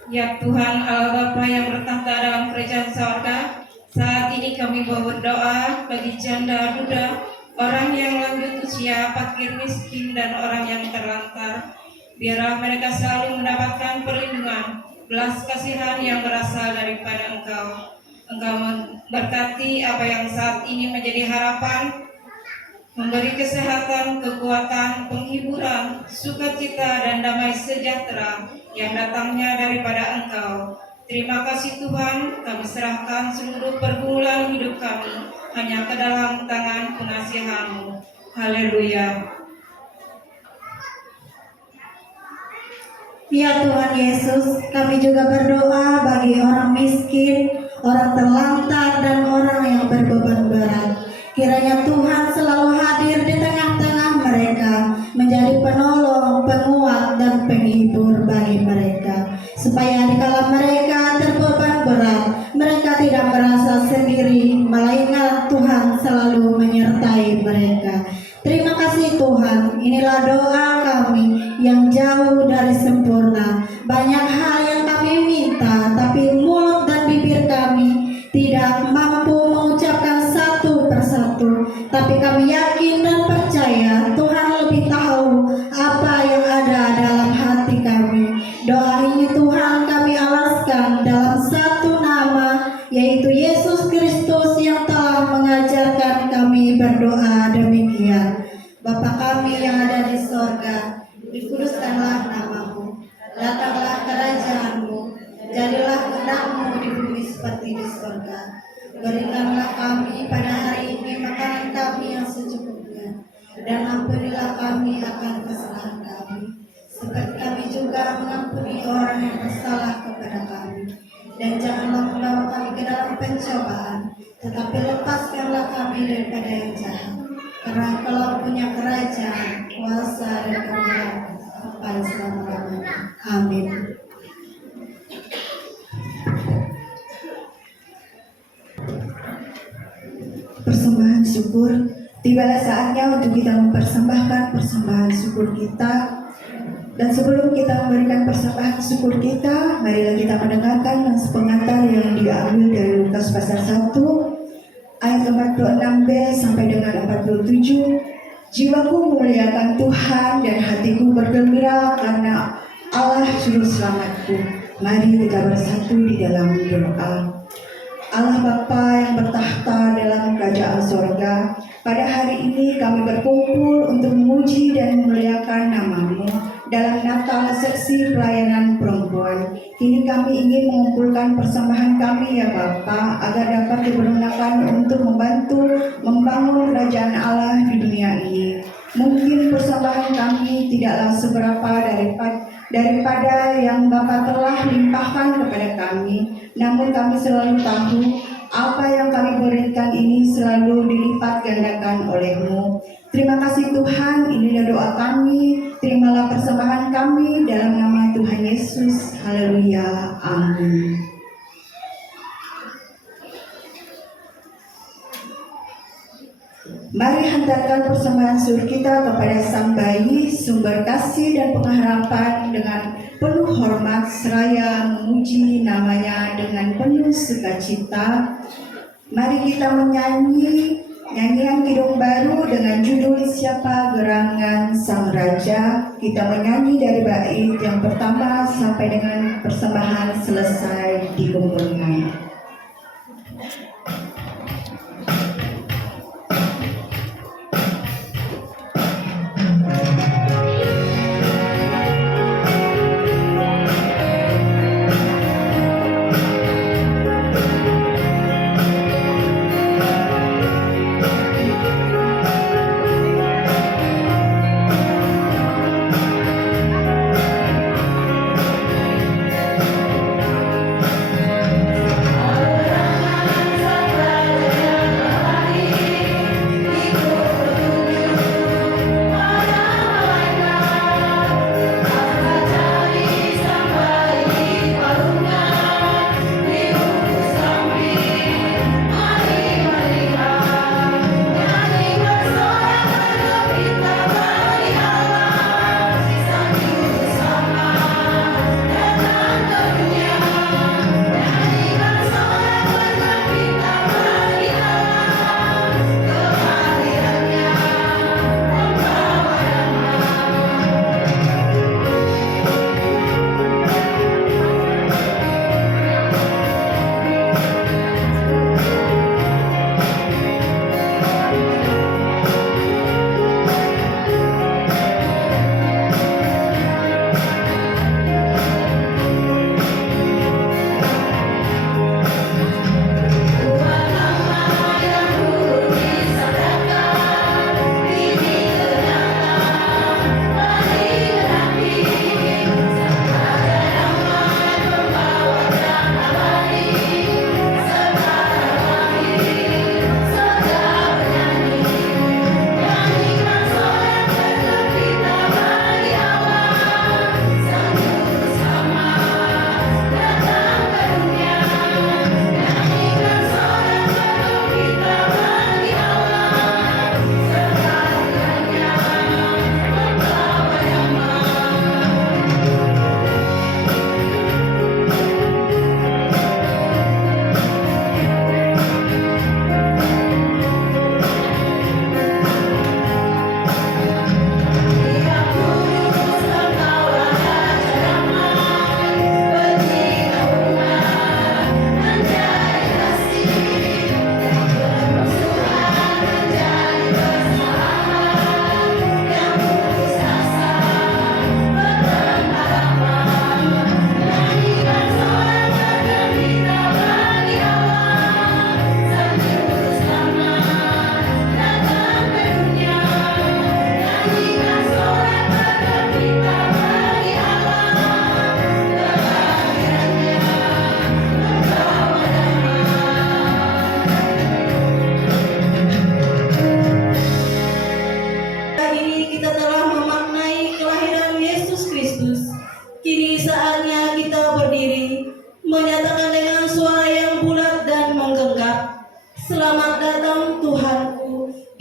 Ya Tuhan Allah Bapa yang bertahta dalam kerajaan sorga, saat ini kami mau berdoa bagi janda duda, orang yang lanjut usia, fakir miskin, dan orang yang terlantar. Biarlah mereka selalu mendapatkan perlindungan, belas kasihan yang berasal daripada Engkau. Engkau memberkati apa yang saat ini menjadi harapan, memberi kesehatan, kekuatan, penghiburan, sukacita, dan damai sejahtera yang datangnya daripada Engkau. Terima kasih Tuhan, kami serahkan seluruh pergumulan hidup kami hanya ke dalam tangan pengasihan-Mu. Haleluya. Ya Tuhan Yesus, kami juga berdoa bagi orang miskin, orang terlantar, dan orang yang berbeban berat. Kiranya Tuhan selalu hadir di tengah-tengah mereka, menjadi penolong, penguat, dan penghibur bagi mereka. Supaya dikala mereka terbeban berat, mereka tidak merasa sendiri, melainkan Tuhan selalu menyertai mereka. Terima kasih Tuhan, inilah doa kami yang jauh dari sempurna. Banyak hal yang kami minta, tapi mulut dan bibir kami tidak mampu mengucapkan satu persatu. Tapi kami yakin dan percaya Tuhan lebih tahu apa yang ada dalam hati kami. Doa ini Tuhan kami alaskan dalam satu nama, yaitu Yesus Kristus yang telah mengajarkan kami berdoa demikian. Bapa kami yang ada di sorga, dikuduskanlah nama-Mu, datanglah kerajaan-Mu, jadilah kehendak-Mu di bumi seperti di sorga. Berikanlah kami pada hari ini makanan kami yang secukupnya, dan ampunilah kami akan kesalahan kami, seperti kami juga mengampuni orang yang bersalah kepada kami. Dan janganlah membawa kami ke dalam pencobaan, tetapi lepaskanlah kami daripada yang jahat. Karena Engkau punya kerajaan, kuasa, dan kemuliaan sampai selama-lamanya. Amin. Persembahan syukur. Tibalah saatnya untuk kita mempersembahkan persembahan syukur kita Dan sebelum kita memberikan persembahan syukur kita, marilah kita mendengarkan pengantar yang diambil dari Lukas pasal 1 ayat 46b sampai dengan 47. Jiwaku memuliakan Tuhan dan hatiku bergembira karena Allah juru selamatku. Mari kita bersatu di dalam doa. Allah Bapa yang bertahta dalam kerajaan sorga, pada hari ini kami berkumpul untuk memuji dan memuliakan nama-Mu dalam Natal seksi pelayanan perempuan. Kini kami ingin mengumpulkan persembahan kami ya Bapa, agar dapat digunakan untuk membantu membangun kerajaan Allah di dunia ini. Mungkin persembahan kami tidaklah seberapa daripada yang Bapa telah limpahkan kepada kami, namun kami selalu tahu apa yang kami berikan ini selalu dilipat gandakan oleh-Mu. Terima kasih Tuhan, inilah doa kami. Terimalah persembahan kami dalam nama Tuhan Yesus. Haleluya. Amin. Mari hantarkan persembahan syukur kita kepada Sang Bayi, sumber kasih dan pengharapan dengan penuh hormat seraya memuji namanya dengan penuh sukacita. Mari kita menyanyi nyanyian Kidung Baru dengan judul Siapa Gerangan Sang Raja. Kita menyanyi dari bait yang pertama sampai dengan persembahan selesai dikumpulkan.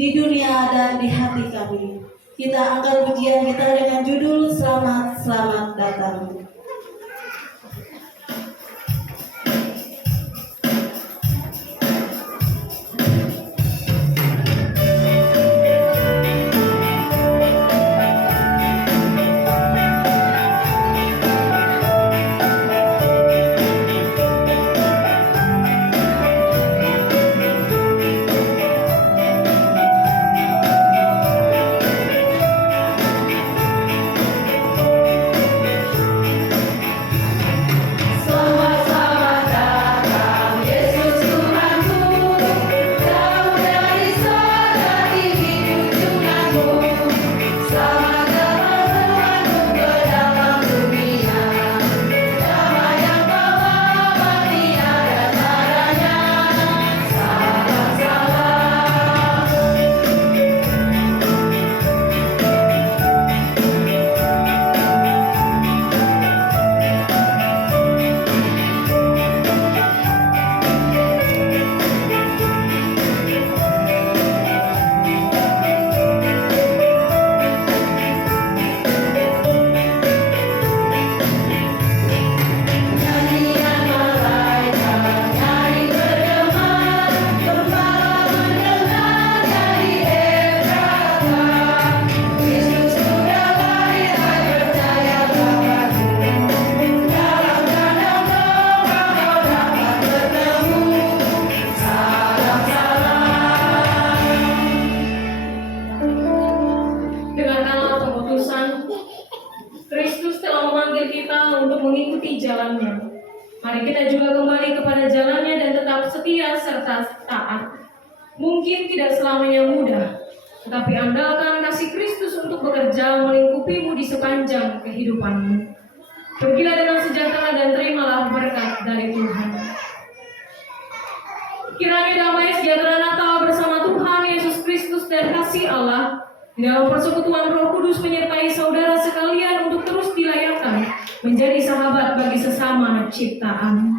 di dunia dan di hati kami. Kita angkat pujian kita dengan judul Selamat selamat datang. Dengan nama keputusan, Kristus telah memanggil kita untuk mengikuti jalannya. Mari kita juga kembali kepada jalannya dan tetap setia serta taat. Mungkin tidak selamanya mudah, tetapi andalkan kasih Kristus untuk bekerja melingkupimu di sepanjang kehidupanmu. Pergilah dengan sejahtera dan terimalah berkat dari Tuhan. Kiranya damai sejahtera Natal bersama Tuhan Yesus Kristus dan kasih Allah di dalam persekutuan Roh Kudus menyertai saudara sekalian untuk terus dilayakkan menjadi sahabat bagi sesama ciptaan.